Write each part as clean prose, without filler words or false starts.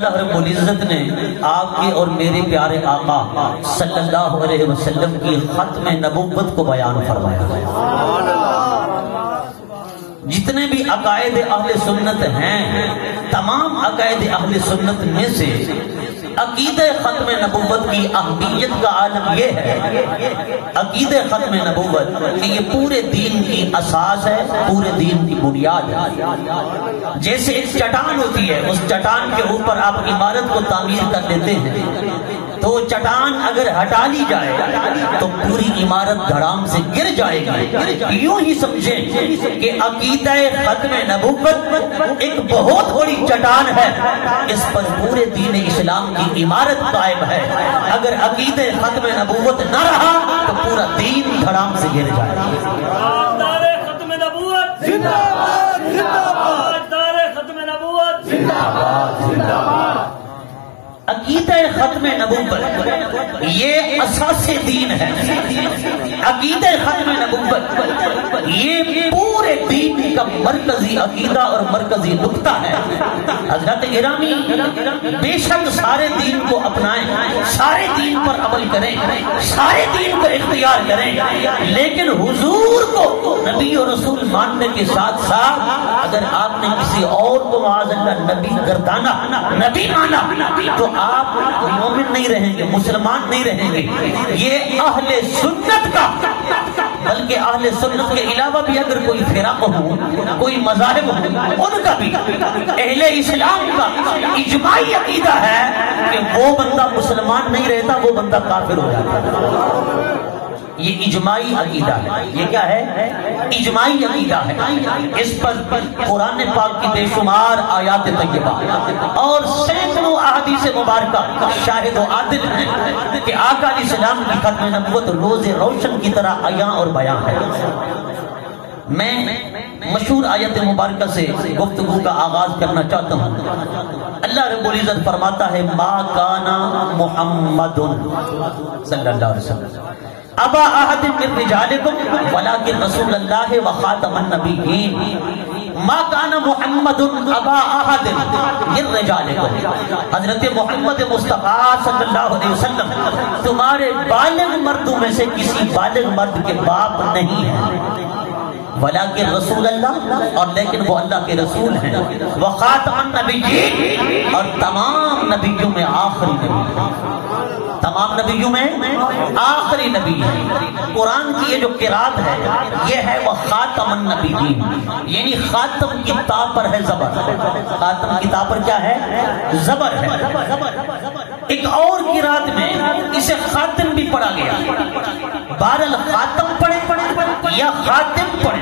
اللہ رب العزت نے آپ کے اور میرے پیارے آقا صلی اللہ علیہ وسلم کی ختم نبوت کو بیان فرمایا۔ جتنے بھی عقائد اہل سنت ہیں، تمام عقائد اہل سنت میں سے عقیدہ ختم نبوت کی اہمیت کا عالم یہ ہے، عقیدہ ختم نبوت کہ یہ پورے دین کی اساس ہے، پورے دین کی بنیاد ہے۔ جیسے ایک چٹان ہوتی ہے، اس چٹان کے اوپر آپ عمارت کو تعمیر کر لیتے ہیں، تو چٹان اگر ہٹا لی جائے تو پوری عمارت دھڑام سے گر جائے گی۔ یوں ہی سمجھیں کہ عقیدہ ختم نبوت ایک بہت بڑی چٹان ہے، اس پر پورے دین اسلام کی عمارت قائم ہے۔ اگر عقیدہ ختم نبوت نہ رہا تو پورا دین دھڑام سے گر جائے گا۔ نعرہ ختم نبوت زندہ باد، زندہ باد، نعرہ ختم نبوت زندہ باد، زندہ باد۔ عقیدہ ختم نبوت یہ اساس دین ہے، عقیدہ ختم نبوت یہ پورے دین کا مرکزی عقیدہ اور مرکزی نقطہ ہے۔ حضرت گرامی بے شک سارے دین کو اپنائیں، سارے دین پر عمل کریں، سارے دین کو اختیار کریں، لیکن حضور کو نبی اور رسول ماننے کے ساتھ ساتھ اگر آپ نے کسی اور کو معاذ اللہ نبی گردانا، نبی مانا، تو آپ مومن نہیں رہیں گے، مسلمان نہیں رہیں گے۔ یہ اہل سنت کا، بلکہ اہل سنت کے علاوہ بھی اگر کوئی فرق ہو، کوئی مذاہب ہو، ان کا بھی اہل اسلام کا اجماعی عقیدہ ہے کہ وہ بندہ مسلمان نہیں رہتا، وہ بندہ کافر ہو جاتا ہے۔ یہ اجماعی عقیدہ ہے۔ یہ کیا ہے؟ اجماعی عقیدہ ہے۔ اس پر قرآن پاک کی بے شمار آیات طیبہ اور سینکڑوں احادیث مبارکہ شاہد و عادل ہیں کہ آقا علیہ السلام کی ختم نبوت روز روشن کی طرح عیاں اور بیاں ہے۔ میں مشہور آیت مبارکہ سے گفتگو کا آغاز کرنا چاہتا ہوں۔ اللہ رب العزت فرماتا ہے ما کان محمد صلی اللہ علیہ وسلم ابا احد من رجالکم ولکن رسول اللہ وخاتم النبیین۔ ما کان محمد ابا احد من رجالکم، حضرت محمد مصطفیٰ صلی اللہ علیہ وسلم تمہارے بالغ مردوں میں سے کسی بالغ مرد کے باپ نہیں ہے، ولیکن رسول اللہ، اور لیکن وہ اللہ کے رسول ہیں، وخاتم النبیین، اور تمام نبیوں میں آخری نبی، تمام نبیوں میں آخری نبی ہے۔ قرآن کی یہ جو قرات ہے یہ ہے وہ خاتم النبیین، یعنی خاتم کی تا پر ہے زبر، خاتم کی تا پر کیا ہے؟ زبر ہے۔ ایک اور قرات میں اسے خاتم بھی پڑھا گیا، بہرحال خاتم پڑھے یا خاتم پڑھے،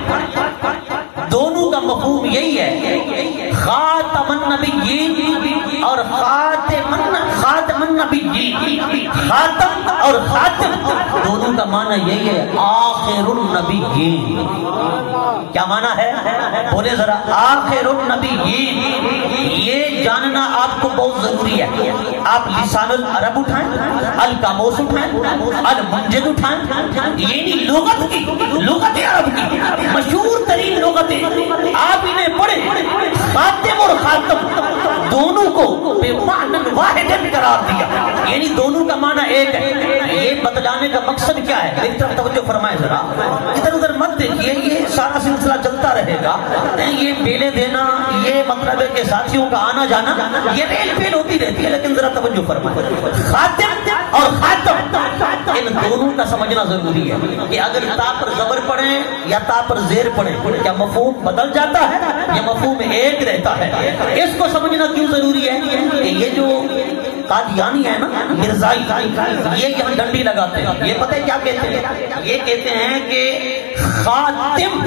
دونوں کا مفہوم یہی ہے، خاتم النبیین اور خاتم النبیین۔ خاتم اور خاتم دونوں کا معنی یہی ہے، آخر النبیین۔ کیا معنی ہے؟ بولے ذرا، آخر النبیین۔ یہ جاننا آپ کو بہت ضروری ہے۔ آپ لسان العرب اٹھائیں، القاموس اٹھائیں، المنجد اٹھائیں، یعنی لغت عرب کی مشہور ترین لغتیں آپ انہیں پڑھیں۔ خاتم اور خاتم دونوں کو بمعنی واحد قرار دیا، یعنی دونوں کا معنی ایک ہے۔ یہ بتلانے کا مقصد کیا ہے؟ ایک طرف توجہ فرمائیں ذرا، ادھر ادھر مت دیکھیے، یہ سارا سلسلہ چلتا رہے گا۔ یہ بیلے دینا، یہ مطلب ہے کہ ساتھیوں کا آنا جانا، یہ ریل پیل ہوتی رہتی ہے، لیکن ذرا توجہ فرمائیں۔ خاتم اور خاتم ان دونوں کا سمجھنا ضروری ہے کہ اگر تا پر زبر پڑھیں یا تا پر زیر پڑھیں کیا مفہوم بدل جاتا ہے؟ یہ مفہوم ایک رہتا ہے۔ اس کو سمجھنا کیوں ضروری ہے کہ یہ جو قادیانی ہے نا، مرزائی، یہ یہاں ڈنڈی لگاتے ہیں، یہ پتہ ہے کیا کہتے ہیں؟ یہ کہتے ہیں کہ خاتم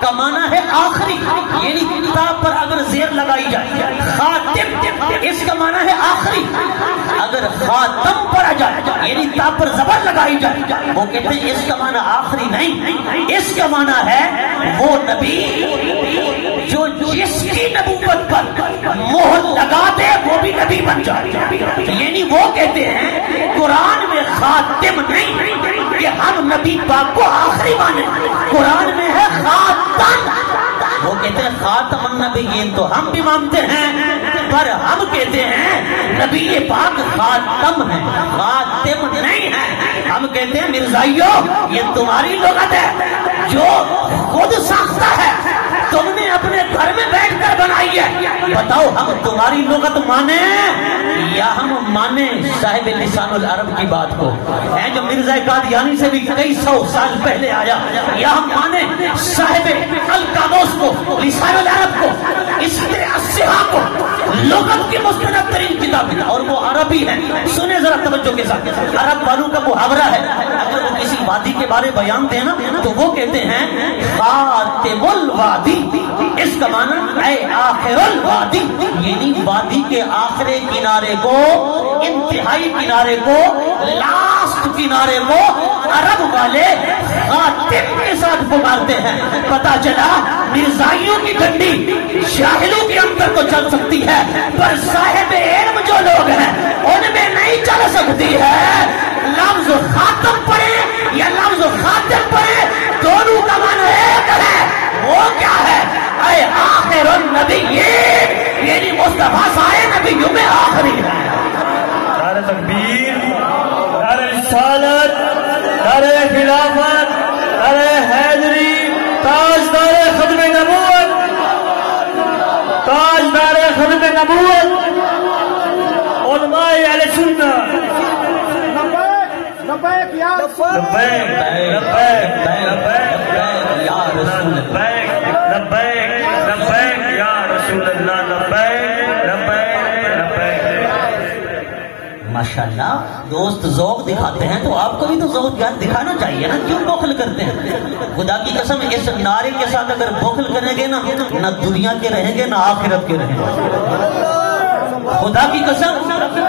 کا معنی ہے آخری، یعنی تا پر اگر زیر لگائی جائے خاتم، اس کا معنی ہے آخری۔ اگر خاتم پڑھا جائے یعنی تا پر زبر لگائی جائے، وہ کہتے ہیں اس کا معنی آخری نہیں، اس کا معنی ہے وہ نبی جو جس کی نبوت پر مہر لگا دے وہ بھی نبی بن جائے۔ یعنی وہ کہتے ہیں قرآن میں خاتم نہیں کہ ہم نبی پاک کو آخری مانے، قرآن میں ہے خاتم۔ وہ کہتے ہیں خاتم النبیین تو ہم بھی مانتے ہیں، پر ہم کہتے ہیں نبی پاک خاتم ہے، خاتم نہیں ہے۔ ہم کہتے ہیں مرزائیو یہ تمہاری لغت ہے جو خود ساختہ ہے، تم نے اپنے گھر میں بیٹھ کر بنائی ہے۔ بتاؤ ہم تمہاری لغت مانیں یا ہم مانیں صاحب لسان العرب کی بات کو، ہے جو مرزا قادیانی سے بھی کئی سو سال پہلے آیا، یا ہم مانیں صاحب القاموس کو، لسان العرب کو، اس الصحاح کو، لغت کی مستند ترین کتاب ہے اور وہ عربی ہے۔ سنیں ذرا توجہ کے ساتھ، عرب والوں کا محاورہ ہے، اگر وہ کسی وادی کے بارے بیان دیں نا تو وہ کہتے ہیں خاتم الوادی، اس کا معنی اے آخر الوادی، یعنی وادی کے آخری کنارے کو، انتہائی کنارے کو، لاسٹ کنارے کو عرب والے خاتم کے ساتھ پکارتے ہیں۔ پتا چلا مرزائیوں کی گھنٹی جاہلوں کے اندر تو چل سکتی ہے پر صاحب علم جو لوگ ہیں ان میں نہیں چل سکتی ہے۔ لفظ خاتم پڑھے یا لفظ خاتم پڑھے دونوں کا معنی ایک ہے، وہ کیا ہے؟ اے آخر النبیین، یعنی مصطفیٰ سارے نبیوں میں آخری ہے۔ نعرہ تکبیر، نعرہ رسالت، نعرہ خلافت، نعرہ حیدری، تاجدار ختم نبوت، تاجدار ختم نبوت، علماء اہل سنہ، لبیک یا لبیک لبیک لبیک یا رسول لبیک لبیک لبیک یا رسول اللہ، لبیک لبیک لبیک۔ ماشاءاللہ دوست ذوق دکھاتے ہیں تو آپ کو بھی تو ذوق دکھانا چاہیے نا، کیوں بخل کرتے ہیں؟ خدا کی قسم اس نعرے کے ساتھ اگر بخل کریں گے نا، نہ دنیا کے رہیں گے نہ آخرت کے رہیں گے۔ خدا کی قسم لبیک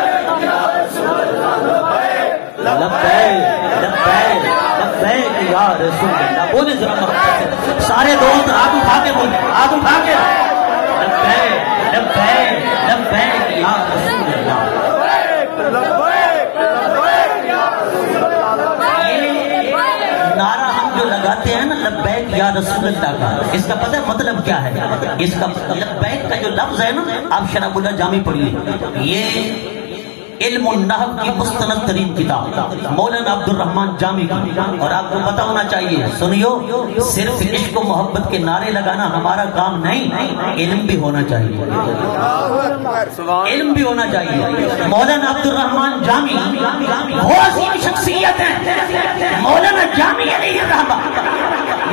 لبیک لبیک یا رسول اللہ، بولے ذرا محبت سے سارے دوست ہاتھ اٹھا کے بولے، ہاتھ اٹھا کے لبیک لبیک لبیک یا رسول اللہ۔ نعرہ ہم جو لگاتے ہیں نا لبیک یا رسول اللہ کا، اس کا پتہ مطلب کیا ہے؟ اس کا لبیک کا جو لفظ ہے نا، آپ شرح اللہ جامی پڑھیے، یہ علم النحو کی مستند ترین کتاب مولانا عبد الرحمن جامی کی، اور آپ کو پتہ ہونا چاہیے، سنیو، صرف عشق و محبت کے نعرے لگانا ہمارا کام نہیں، علم بھی ہونا چاہیے، علم بھی ہونا چاہیے۔ مولانا عبد الرحمن جامی وہ عظیم شخصیت ہے، مولانا جامی علیہ الرحمہ،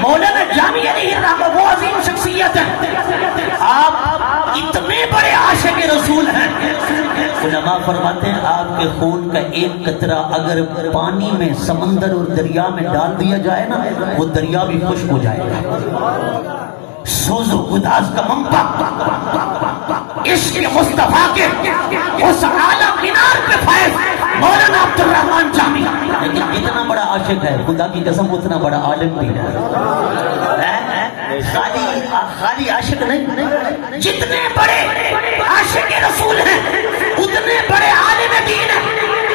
مولانا جامی علیہ الرحمہ وہ عظیم شخصیت ہے، آپ اتنے بڑے عاشق رسول ہیں، علماء فرماتے ہیں آپ کے خون کا ایک قطرہ اگر پانی میں، سمندر اور دریا میں ڈال دیا جائے نا، وہ دریا بھی خشک ہو جائے گا۔ سوز و گداز کا منبع عشق مصطفیٰ کے اس اعلیٰ مینار پہ فیض مولانا عبد الرحمن جامی، لیکن اتنا بڑا عاشق ہے، خدا کی قسم اتنا بڑا عالم بھی ہے۔ خالی عاشق نہیں، جتنے بڑے عاشق رسول ہیں اتنے بڑے عالم دین ہیں۔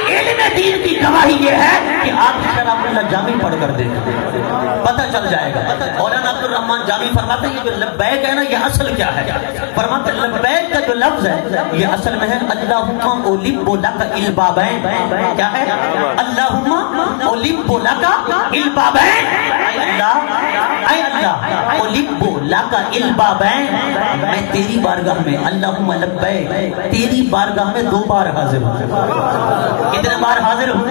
علم دین کی گواہی یہ ہے کہ آپ شرح اللہ جامی پڑھ کر دیکھیں، پتہ چل جائے گا۔ مولانا عبد الرحمن جامی فرماتے ہیں یہ جو لبیک ہے نا، یہ اصل کیا ہے؟ فرماتے ہیں لبیک کا جو لفظ ہے یہ اصل میں ہے اللہم اولب لک البابین، کیا ہے؟ اللہم اولب لک البابین، اے اللہ اولب لک البابین، میں تیری بارگاہ میں، اللہم لبیک، تیری بارگاہ میں 2 بار حاضر ہوں۔ کتنے بار حاضر ہوں؟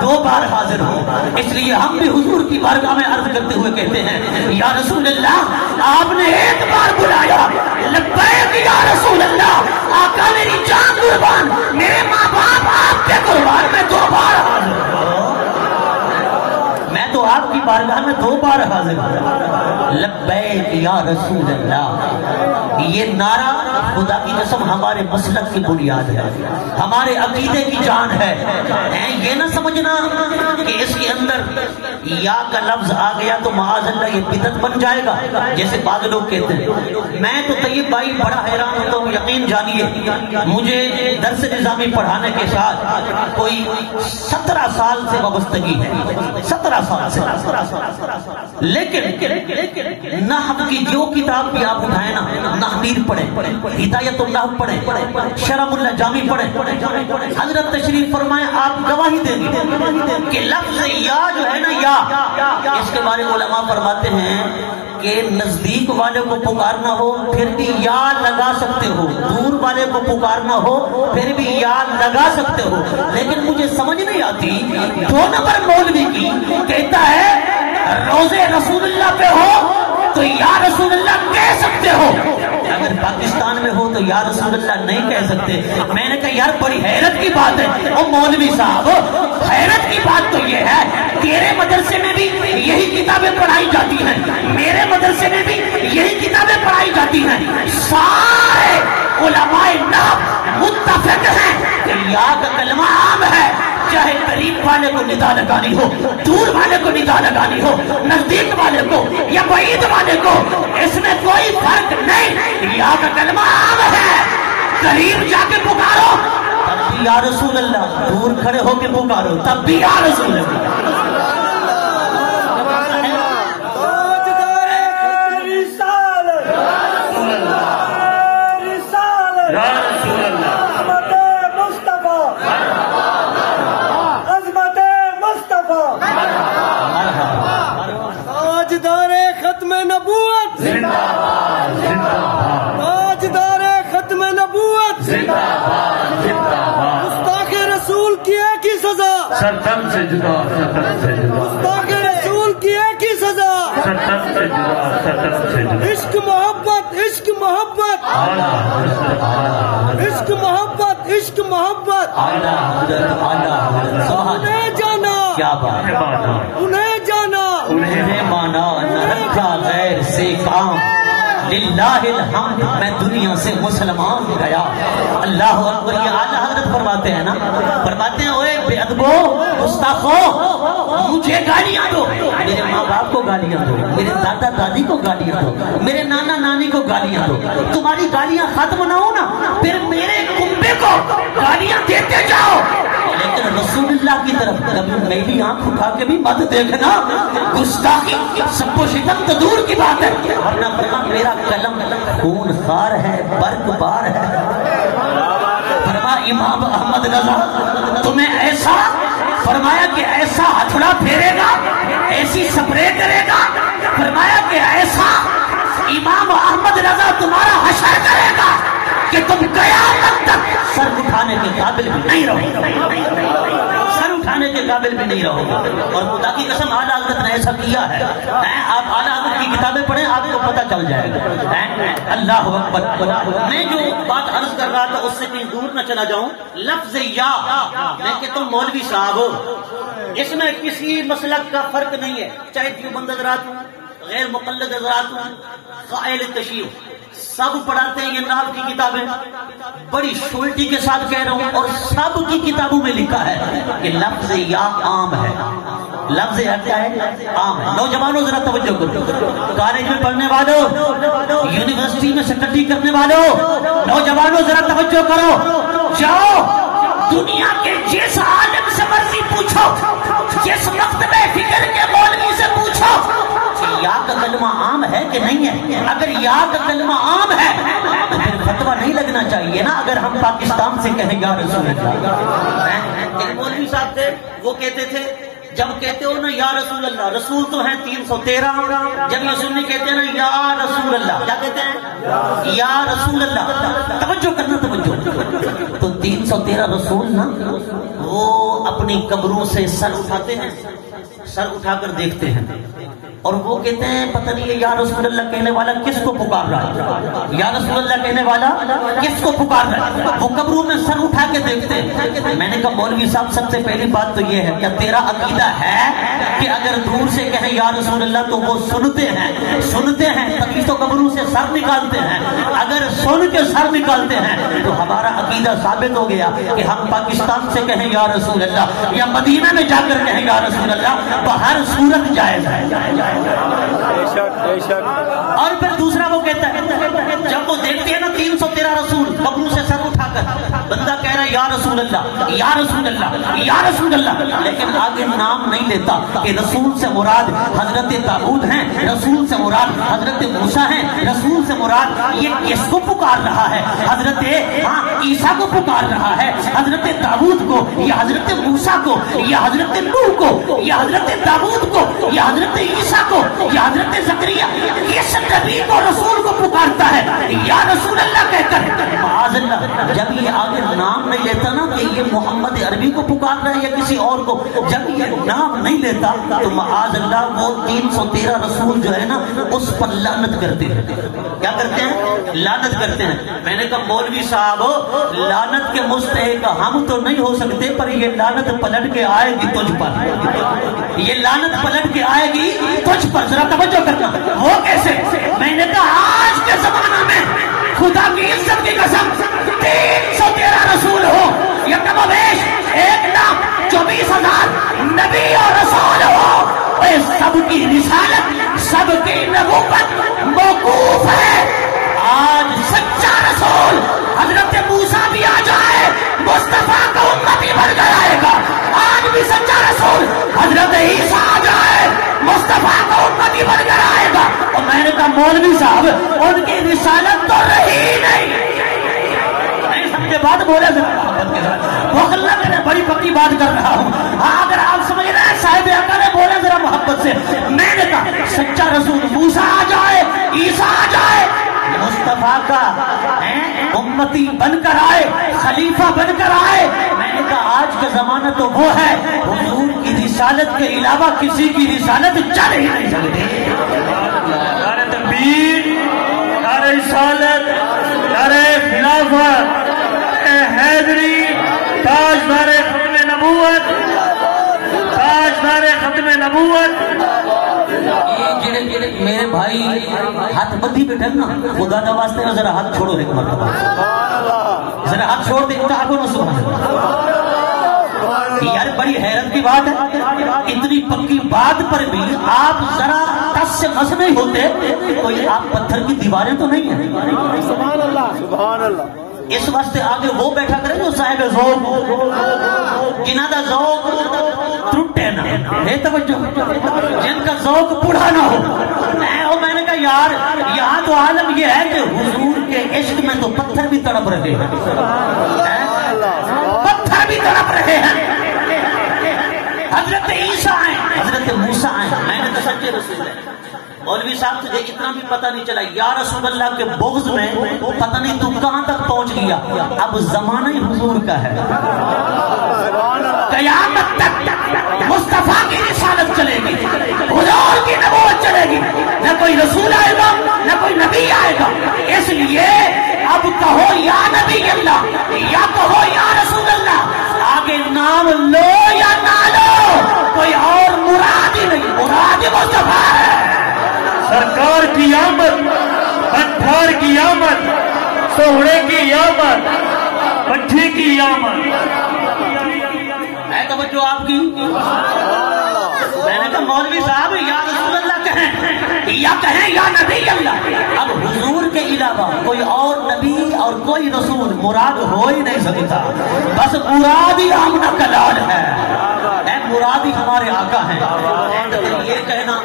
2 بار حاضر ہوں۔ اس لیے ہم بھی حضور کی بارگاہ میں عرض کرتے ہوئے کہتے ہیں یا رسول اللہ، آپ نے 1 بار بلایا، لبیک یا رسول اللہ، آقا میری جان قربان، میرے ماں باپ آپ کے قربان، میں 2 بار حاضر ہوں، میں تو آپ کی بارگاہ میں 2 بار حاضر ہوں۔ لبیک یا رسول اللہ، یہ نعرہ خدا کی قسم ہمارے مسلک کی بنیاد ہے، ہمارے عقیدے کی جان ہے۔ یہ نہ سمجھنا کہ اس کے اندر یا کا لفظ آ گیا تو معاذ اللہ یہ بدعت بن جائے گا، جیسے بعض لوگ کہتے ہیں۔ میں تو طیب بھائی بڑا حیران ہوتا ہوں، یقین جانیے مجھے درس نظامی پڑھانے کے ساتھ کوئی 17 سال سے وابستگی ہے، 17 سال سے، لیکن نحو کی جو کتاب بھی آپ اٹھائیں نا، اللہ میر پڑھیں، ہدایت اللہ پڑھیں، شرم اللہ جامی پڑھیں، حضرت تشریف فرمائیں آپ گواہی دیں گے کہ لفظ یا جو ہے نا یا، اس کے بارے میں علماء فرماتے ہیں کہ نزدیک والے کو پکارنا ہو پھر بھی یا لگا سکتے ہو، دور والے کو پکارنا ہو پھر بھی یا لگا سکتے ہو، لیکن مجھے سمجھ نہیں آتی 2 نمبر مولوی کی کہتا ہے روزے رسول اللہ پہ ہو تو یا رسول اللہ کہہ سکتے ہو، اگر پاکستان میں ہو تو یا رسول اللہ نہیں کہہ سکتے۔ میں نے کہا یار بڑی حیرت کی بات ہے، او مولوی صاحب حیرت کی بات تو یہ ہے تیرے مدرسے میں بھی یہی کتابیں پڑھائی جاتی ہیں، میرے مدرسے میں بھی یہی کتابیں پڑھائی جاتی ہیں، سارے علماء نحو متفق ہیں کہ یا کا کلمہ عام ہے، چاہے قریب والے کو ندا لگانی ہو، دور والے کو ندا لگانی ہو، نزدیک والے کو یا بعید والے کو، اس میں کوئی فرق نہیں، یا کا کلمہ عام ہے، قریب جا کے پکارو تب بھی یا رسول اللہ، دور کھڑے ہو کے پکارو تب بھی یا رسول اللہ۔ ستم سے جدا، ستم سے جدا، مصطفیٰ رسول کی ایک ہی سزا، ستم سے جدا، ستم سے جدا، عشق محبت، عشق محبت، عشق محبت، عشق محبت، انہیں جانا، کیا بات ہے، انہیں جانا، انہیں مانا، نہ رکھا غیر سے کام، للہ الحمد میں دنیا سے مسلمان گیا۔ اللہ اکبر، یہ اعلیٰ حضرت فرماتے ہیں نا، فرماتے ہیں اوے بے ادبو گستاخو مجھے گالیاں دو، میرے ماں باپ کو گالیاں دو، میرے دادا دادی کو گالیاں دو، میرے نانا نانی کو گالیاں دو، تمہاری گالیاں ختم نہ ہو نا پھر میرے کنبے کو گالیاں دیتے جاؤ، لیکن رسول اللہ کی طرف کبھی میری آنکھ اٹھا کے بھی مت دیکھنا، گستاخی سب کو شتم تو دور کی بات ہے، ورنہ فرما میرا قلم خون خار ہے، برق بار ہے۔ فرما امام احمد رضا تمہیں ایسا فرمایا کہ ایسا ہتھوڑا پھیرے گا، ایسی سپرے کرے گا، فرمایا کہ ایسا امام احمد رضا تمہارا حشر کرے گا کہ تم قیامت تک سر اٹھانے کے قابل بھی نہیں رہو گے، سر اٹھانے کے قابل بھی نہیں رہو گے۔ اور خدا کی قسم اعلیٰ حضرت نے ایسا کیا ہے، آپ اعلیٰ حضرت کی کتابیں پڑھیں آپ کو پتہ چل جائے گا۔ اللہ اکبر، میں جو بات عرض کر رہا تھا اس سے کہیں دور نہ چلا جاؤں، لفظ یا میں کہتا ہوں مولوی صاحب اس میں کسی مسلک کا فرق نہیں ہے، چاہے دیوبند حضرات ہوں، غیر مقلد حضرات ہوں، قائل تشیع سب پڑھاتے ہیں یہ نحو کی کتابیں، بڑی شولٹی کے ساتھ کہہ رہا ہوں، اور سب کی کتابوں میں لکھا ہے کہ لفظ یا عام ہے، لفظ یا کیا ہے، عام ہے۔ نوجوانوں ذرا توجہ کرو، کالج میں پڑھنے والوں، یونیورسٹی میں سٹڈی کرنے والوں، نوجوانوں ذرا توجہ کرو، جاؤ دنیا کے جس عالم سے مرضی پوچھو، جس مکتبہ فکر کے مولوی سے پوچھو یا کا کلمہ عام ہے کہ نہیں ہے، اگر یا کا کلمہ عام ہے تو پھر فتویٰ نہیں لگنا چاہیے نا، اگر ہم پاکستان سے کہیں یا رسول اللہ۔ ایک مولوی صاحب تھے وہ کہتے تھے جب کہتے ہو نا یا رسول اللہ، رسول تو ہیں 313، جب یہ سنی کہتے ہیں نا یا رسول اللہ، کیا کہتے ہیں یا رسول اللہ، توجہ کرنا توجہ، تو 313 رسول نا وہ اپنی قبروں سے سر اٹھاتے ہیں، سر اٹھا کر دیکھتے ہیں اور وہ کہتے ہیں پتہ نہیں یہ یا رسول اللہ کہنے والا کس کو پکار رہا ہے، یا رسول اللہ کہنے والا کس کو پکار رہا ہے، وہ قبروں میں سر اٹھا کے دیکھتے ہیں۔ میں نے کہا مولوی صاحب سب سے پہلی بات تو یہ ہے کہ تیرا عقیدہ ہے کہ اگر دور سے کہیں یا رسول اللہ تو وہ سنتے ہیں تبھی تو قبروں سے سر نکالتے ہیں، اگر سن کے سر نکالتے ہیں تو ہمارا عقیدہ ثابت ہو گیا کہ ہم پاکستان سے کہیں یا رسول اللہ یا مدینہ میں جا کر کہیں یا رسول اللہ تو ہر صورت جائز ہے۔ اور پھر دوسرا وہ کہتا ہے جب وہ دیکھتے ہیں نا 313 رسول قبروں سے سر اٹھا کر، بندہ کہہ رہا ہے یا رسول اللہ یا رسول اللہ یا رسول اللہ، لیکن آگے نام نہیں لیتا کہ رسول سے مراد حضرت داؤد ہیں، رسول سے مراد حضرت موسیٰ ہیں، رسول سے مراد یہ کس کو پکار رہا ہے؟ حضرت عیسیٰ کو پکار رہا ہے، حضرت داؤد کو یا حضرت موسیٰ کو یا حضرت نوح کو یا حضرت داؤد کو یا حضرت عیسیٰ کو یا حضرت زکریا، کس نبی کو رسول کو پکارتا ہے یا رسول اللہ کہہ کر؟ معاذ اللہ، جب یہ آگے نام نہیں لیتا نا کہ یہ محمد عربی کو پکار رہا ہے یا کسی اور کو، جب یہ نام نہیں لیتا تو معاذ اللہ وہ 313 رسول جو ہے نا اس پر لعنت کرتے ہیں۔ کیا کرتے ہیں؟ لعنت کرتے ہیں۔ میں نے کہا مولوی صاحب لعنت کے مستحق ہم تو نہیں ہو سکتے، پر یہ لعنت پلٹ کے آئے گی تجھ پر، یہ لعنت پلٹ کے آئے گی تجھ پر، ذرا توجہ کرنا۔ وہ کیسے؟ میں نے کہا آج کے زمانہ میں خدا کی عزت کی قسم 313 رسول ہو یا کم و بیش 1,24,000 نبی اور رسول ہو، سب کی رسالت سب کی نبوت موقوف ہے۔ آج سچا رسول حضرت موسیٰ بھی آ جائے مصطفیٰ کا امتی بن کر آئے گا، آج بھی سچا رسول حضرت عیسیٰ آ جائے مصطفیٰ کا امتی بن کر آئے گا۔ اور میں نے کہا مولوی صاحب ان کی رسالت تو رہی نہیں سمجھے بات بولے محبت کے ساتھ، میں بڑی پکی بات کر رہا ہوں۔ ہاں اگر آپ سمجھ رہے ہیں صاحب آقا نے بولے ذرا محبت سے، میں نے کہا سچا رسول موسیٰ آ جائے، عیسیٰ آ جائے، مصطفیٰ کا امتی بن کر آئے، خلیفہ بن کر آئے، میں نے کہا آج کا زمانہ تو وہ ہے حضور کی رسالت کے علاوہ کسی کی رسالت چل ہی نہیں سکتی۔ نعرہ تکبیر، نعرہ رسالت، نعرہ خلافت، حیدری، تاجدار ختم نبوت، تاجدار ختم نبوت۔ میرے بھائی ہاتھ بدھی پہ ٹھگنا، خدا نہ واسطے ذرا ہاتھ چھوڑو ایک مرتبہ، ذرا ہاتھ چھوڑ دے کہو نا سبحان اللہ۔ یار بڑی حیرت کی بات ہے، اتنی پکی بات پر بھی آپ ذرا ٹس سے مس نہیں ہوتے، کوئی آپ پتھر کی دیواریں تو نہیں ہیں۔ سبحان اللہ سبحان اللہ۔ اس واسطے آگے وہ بیٹھا کرے جو صاحب ذوق، جنہ دا ذوق ٹوٹے نہ، ہے توجہ، جن کا ذوق بوڑھا نہ ہو۔ میں نے کہا یار یہاں تو عالم یہ ہے کہ حضور کے عشق میں تو پتھر بھی تڑپ رہے ہیں، پتھر بھی تڑپ رہے ہیں۔ حضرت عیسیٰ آئے، حضرت موسیٰ آئے، میں نے تو سچے رسول ہے۔ مولوی صاحب تجھے اتنا بھی پتہ نہیں چلا یا رسول اللہ کے بغض میں پتہ نہیں تو کہاں تک پہنچ گیا۔ اب زمانہ ہی حضور کا ہے، قیامت تک مصطفیٰ کی رسالت چلے گی، حضور کی نبوت چلے گی، نہ کوئی رسول آئے گا نہ کوئی نبی آئے گا۔ اس لیے اب کہو یا نبی اللہ یا کہو یا رسول اللہ، آگے نام لو یا نہ لو، کوئی اور مراد ہی نہیں، مراد مصطفیٰ ہے۔ سرکار کی آمد، پتھر کی آمد، سوہڑے کی آمد، پٹھی کی آمد۔ ہے توجہ آپ کی؟ میں نے کہا مولوی صاحب یا رسول اللہ کہیں یا نبی اللہ، اب حضور کے علاوہ کوئی اور نبی اور کوئی رسول مراد ہو ہی نہیں سکتا، بس مراد ہی آمنہ کلال ہے، مراد ہی ہمارے آقا ہیں۔ یہ کہنا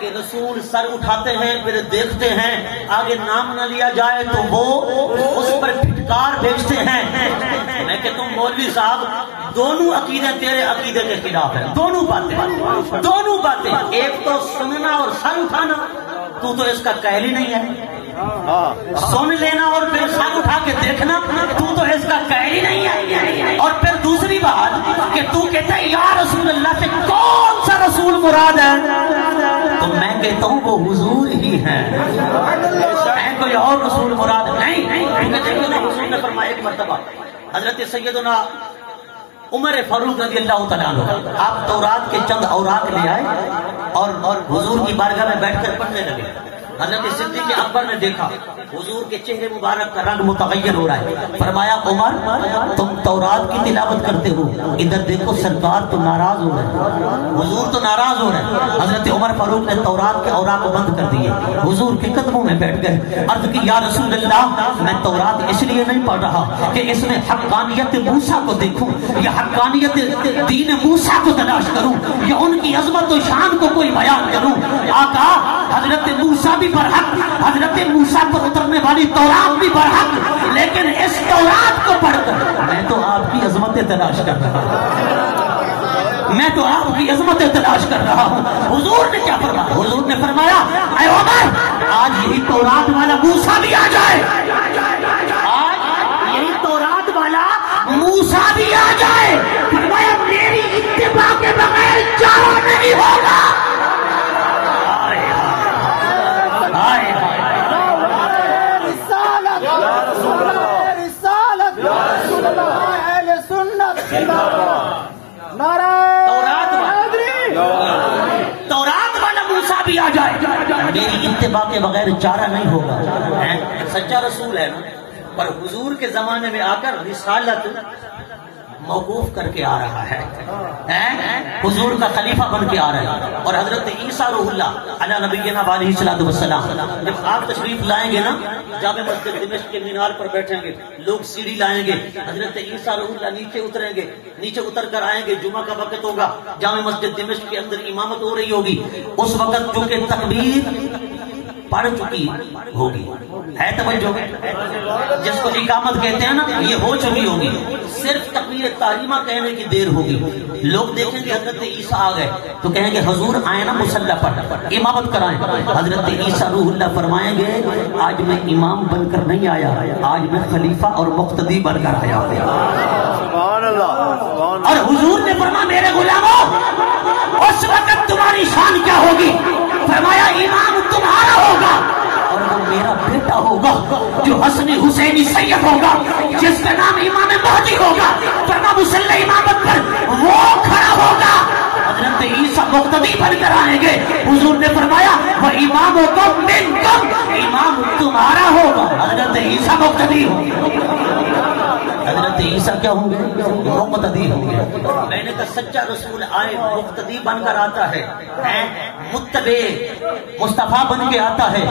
کہ رسول سر اٹھاتے ہیں پھر دیکھتے ہیں آگے نام نہ لیا جائے تو وہ اس پر پھٹکار بھیجتے ہیں، میں کہتا ہوں مولوی صاحب دونوں عقیدے تیرے عقیدے کے خلاف ہیں، دونوں باتیں، ایک تو سننا اور سر اٹھانا، تو اس کا قائل ہی نہیں ہے، سن لینا اور پھر سر اٹھا کے دیکھنا، تو اس کا قائل ہی نہیں ہے، اور پھر دوسری بات کہ تو کہتا ہے یا رسول اللہ سے کون سا رسول مراد ہے، تو میں کہتا ہوں وہ حضور ہی ہیں، کوئی اور رسول مراد نہیں۔ حضور نے فرمایا ایک مرتبہ حضرت سیدنا عمر فاروق رضی اللہ تعالیٰ عنہ آپ تورات کے چند اوراق لے آئے اور حضور کی بارگاہ میں بیٹھ کر پڑھنے لگے۔ حضرت صدیق اکبر نے دیکھا حضور کے چہرے مبارک کا رنگ متغیر ہو رہا ہے. فرمایا عمر تم تورات کی تلاوت کرتے ہو, ادھر دیکھو سرکار تو ناراض ہو رہے ہیں, حضور تو ناراض ہو رہے ہیں. حضرت عمر فاروق نے تورات کے اوراق بند کر دیے, حضور کے قدموں میں بیٹھ گئے, عرض کی یا رسول اللہ میں تورات اس لیے نہیں پڑھ رہا کہ اس میں حقانیت موسیٰ کو دیکھوں یا حقانیت دین موسیٰ کو تلاش کروں یا ان کی عظمت و شان کو کوئی بیان کروں. آقا حضرت موسیٰ بھی برحق, حضرت موسیٰ پر اترنے والی تورات بھی برحق, لیکن اس تورات کو پڑھ کر میں تو آپ کی عظمتیں تلاش کر رہا ہوں, میں تو آپ کی عظمتیں تلاش کر رہا ہوں. حضور نے کیا فرمایا؟ حضور نے فرمایا اے عمر آج یہی تورات والا موسیٰ بھی آ جائے, آج یہی تورات والا موسیٰ بھی آ جائے, فرمایا میری اتباع کے بغیر چارہ نہیں ہوگا. تورات والا موسیٰ بھی آ جائے, میری اتباع کے بغیر چارہ نہیں ہوگا. سچا رسول ہے نا, پر حضور کے زمانے میں آ کر رسالت موقوف کر کے آ رہا ہے, حضور کا خلیفہ بن کے آ رہا ہے. اور حضرت عیسیٰ روح اللہ علی نبینا علیہ الصلوۃ والسلام جب آپ تشریف لائیں گے نا, جامع مسجد دمشق کے مینار پر بیٹھیں گے, لوگ سیڑھی لائیں گے, حضرت عیسیٰ روح اللہ نیچے اتریں گے, نیچے اتر کر آئیں گے, جمعہ کا وقت ہوگا, جامع مسجد دمشق کے اندر امامت ہو رہی ہوگی, اس وقت چونکہ تکبیر پڑھ چکی ہوگی, ہے توجہ, جس کو اقامت کہتے ہیں نا یہ ہو چکی ہوگی, صرف تکبیر تحریمہ کہنے کی دیر ہوگی. لوگ دیکھیں گے حضرت عیسیٰ آ گئے تو کہیں گے حضور آئے نا مصلی پر امامت کرائیں. حضرت عیسیٰ روح اللہ فرمائیں گے آج میں امام بن کر نہیں آیا, آج میں خلیفہ اور مقتدی بن کر آیا. سبحان اللہ. اور حضور نے فرمایا میرے غلاموں اس وقت تمہاری شان کیا ہوگی؟ فرمایا امام تمہارا ہوگا اور وہ میرا بیٹا ہوگا جو حسنی حسینی سید ہوگا, جس کا نام امام مہدی ہوگا. فرمایا مصلی امامت پر وہ کھڑا ہوگا, حضرت عیسیٰ مقتدی بن کر آئیں گے. حضور نے فرمایا وہ امامکم منکم, امام تمہارا ہوگا, حضرت عیسیٰ مقتدی ہوگا. حضرت عیسیٰ کیا ہوں گے؟ مقتدی ہوں گے. میں نے کہا سچا رسول آئے مقتدی بن کر آتا ہے, متبع مصطفیٰ بن کے آتا ہے,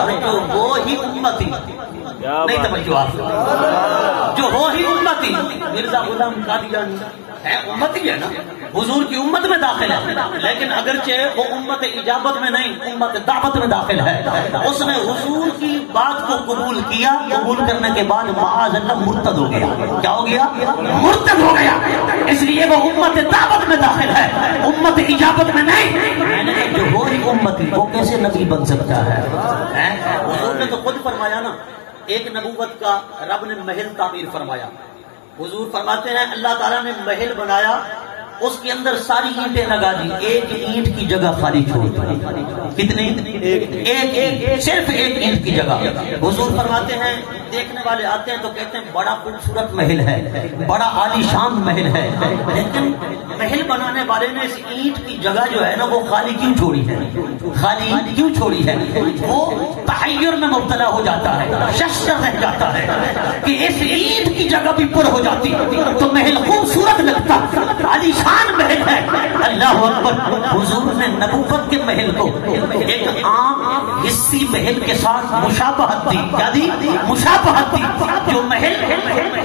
اور جو وہ ہی امتی نہیں توجہ آپ, جو وہ ہی امتی مرزا غلام قادیانی ہے, امتی ہے نا, حضور کی امت میں داخل ہے, لیکن اگرچہ وہ امت اجابت میں نہیں, امت دعوت میں داخل ہے. اس نے حضور کی بات کو قبول کیا, قبول کرنے کے بعد معاذ اللہ مرتد ہو گیا. کیا ہو گیا؟ مرتد ہو گیا. اس لیے وہ امت دعوت میں داخل ہے, امت اجابت میں نہیں. میں نے کہا جو وہ ہی امتی وہ کیسے نبی بن سکتا ہے؟ حضور نے تو خود فرمایا نا, ایک نبوت کا رب نے محل تعمیر فرمایا. حضور فرماتے ہیں اللہ تعالیٰ نے محل بنایا, اس کے اندر ساری اینٹیں لگا دی, ایک اینٹ کی جگہ خالی چھوڑ دی. کتنی؟ ایک, صرف ایک اینٹ کی جگہ. حضور فرماتے ہیں دیکھنے والے آتے ہیں تو کہتے ہیں بڑا خوبصورت محل ہے, بڑا عالی شان محل ہے, لیکن محل بنانے والے نے اس اینٹ کی جگہ جو ہے نا وہ خالی کیوں چھوڑی ہے؟ خالی کیوں چھوڑی ہے؟ وہ تحیر میں مبتلا ہو جاتا ہے, شش رہ جاتا ہے کہ اس اینٹ کی جگہ بھی پر ہو جاتی تو محل خوبصورت لگتا, عالی شان محل ہے. اللہ اکبر. حضور نے نبوت کے محل کو ایک عام حصی محل کے ساتھ مشابہت دی. کیا دی؟ مشابہت دی. جو محل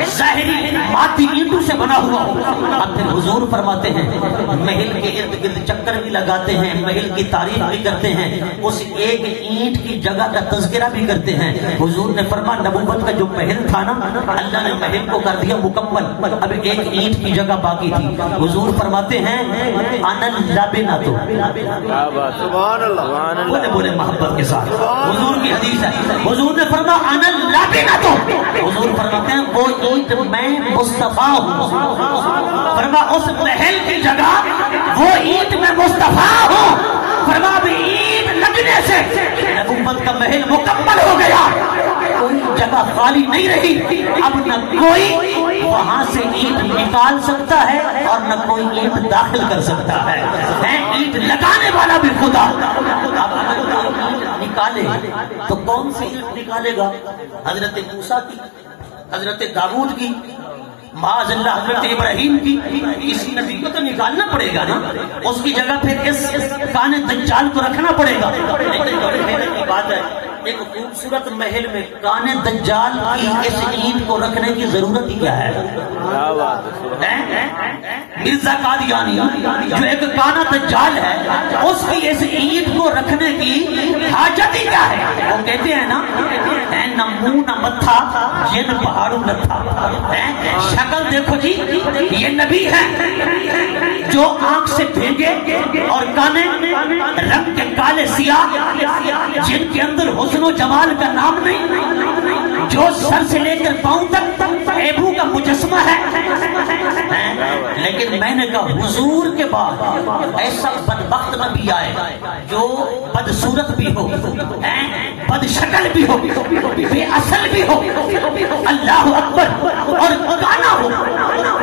ظاہری مادی اینٹوں سے بنا ہوا ہو. اب پھر حضور فرماتے ہیں محل کے ارد گرد چکر بھی لگاتے ہیں, محل کی تعریف بھی کرتے ہیں, اس ایک اینٹ کی جگہ کا تذکرہ بھی کرتے ہیں. حضور نے فرمایا نبوت کا جو محل تھا نا, اللہ نے محل کو کر دیا مکمل, اب ایک اینٹ کی جگہ باقی تھی. حضور فرماتے ہیں انا اللبنۃ. سبحان اللہ. بولے محبت کے ساتھ, حضور کی حدیث ہے. حضور نے فرمایا انا اللبنۃ. حضور فرماتے ہیں وہ اینٹ میں مصطفیٰ ہوں. فرمایا اس محل کی جگہ وہ اینٹ میں مصطفیٰ ہوں. فرمایا اینٹ لگنے سے نبوت کا محل مکمل ہو گیا, کوئی جگہ خالی نہیں رہی. اب نہ کوئی وہاں سے اینٹ نکال سکتا ہے اور نہ کوئی اینٹ داخل کر سکتا ہے، اینٹ لگانے والا بھی خدا۔ اب اگر کوئی اینٹ نکالے تو کون سی اینٹ نکالے گا؟ حضرت موسیٰ کی، حضرت داؤد کی، معاذ اللہ حضرت ابراہیم کی؟ کسی نبی کو تو نکالنا پڑے گا نا، اس کی جگہ پھر اس کان دجال کو رکھنا پڑے گا۔ کی بات ہے، ایک خوبصورت محل میں کان دجال کی اس اینٹ کو رکھنے کی ضرورت ہی کیا ہے؟ مرزا قادیانی جو ایک کانا دجال ہے، اس کی اس اینٹ کو رکھنے کی حاجت ہی کیا ہے؟ وہ کہتے ہیں نا، نہ منہ نہ متھا جن پہاڑوں نہ تھا۔ شکل دیکھو جی، یہ نبی ہے جو آنکھ سے بھیگے اور کانے رنگ کے کالے سیاہ، جن کے اندر حسن و جمال کا نام نہیں، جو سر سے لے کر پاؤں تک عیبوں کا مجسمہ ہے۔ لیکن میں نے کہا حضور کے بعد ایسا بدبخت نبی آئے جو بدصورت بھی ہو، بد شکل بھی ہو، بے اصل بھی ہو، اللہ اکبر، اور گانا ہو،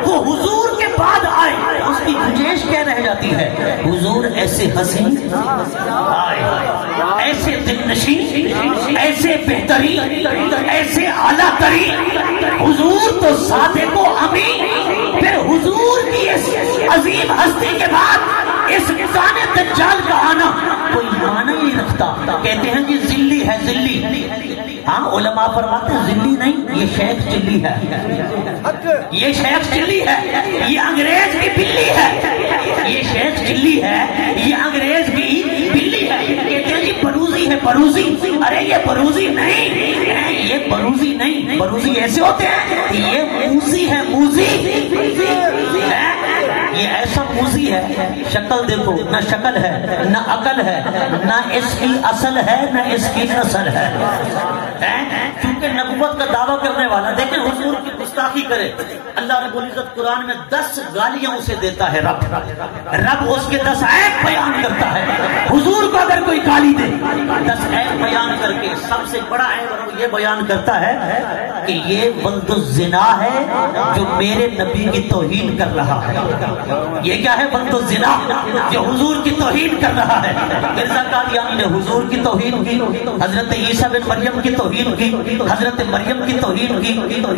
وہ حضور کے بعد آئے، اس کی گنجائش کیا رہ جاتی ہے؟ حضور ایسے حسین آئے، ایسے دل نشین، ایسے بہترین، ایسے اعلیٰ ترین، حضور تو صادق و امین۔ پھر حضور کی اس عظیم ہستی کے بعد اس کان دجال کا آنا کوئی معنی نہیں رکھتا۔ کہتے ہیں کہ ذلی ہے، ذلی۔ ہاں علماء فرماتے ہیں ذلی نہیں، یہ شیخ چلی ہے، یہ شیخ چلی ہے، یہ انگریز کی بلی ہے، یہ شیخ چلی ہے، یہ انگریز کی بلی ہے۔ کہتے ہیں جی بروزی ہے، بروزی۔ ارے یہ بروزی نہیں، یہ بروزی نہیں، بروزی ایسے ہوتے ہیں، یہ موزی ہے، موزی۔ یہ ایسا موزی ہے، شکل دیکھو، نہ شکل ہے، نہ عقل ہے، نہ اس کی اصل ہے، نہ اس کی نسل ہے۔ کیونکہ نبوت کا دعویٰ کرنے والا، دیکھیں حضور کی گستاخی کرے، اللہ رب العزت قرآن میں 10 گالیاں اسے دیتا ہے، رب اس کے 10 عیب بیان کرتا ہے۔ حضور کو اگر کوئی گالی دے، 10 عیب بیان کر کے سب سے بڑا عیب یہ بیان کرتا ہے کہ یہ ولد الزنا ہے جو میرے نبی کی توہین کر رہا ہے۔ یہ کیا ہے؟ ولد الزنا جو حضور کی توہین کر رہا ہے۔ مرزا قادیانی نے حضور کی توہین کی، حضرت عیسیٰ بن مریم کی توہین کی، حضرت مریم کی توہین کی،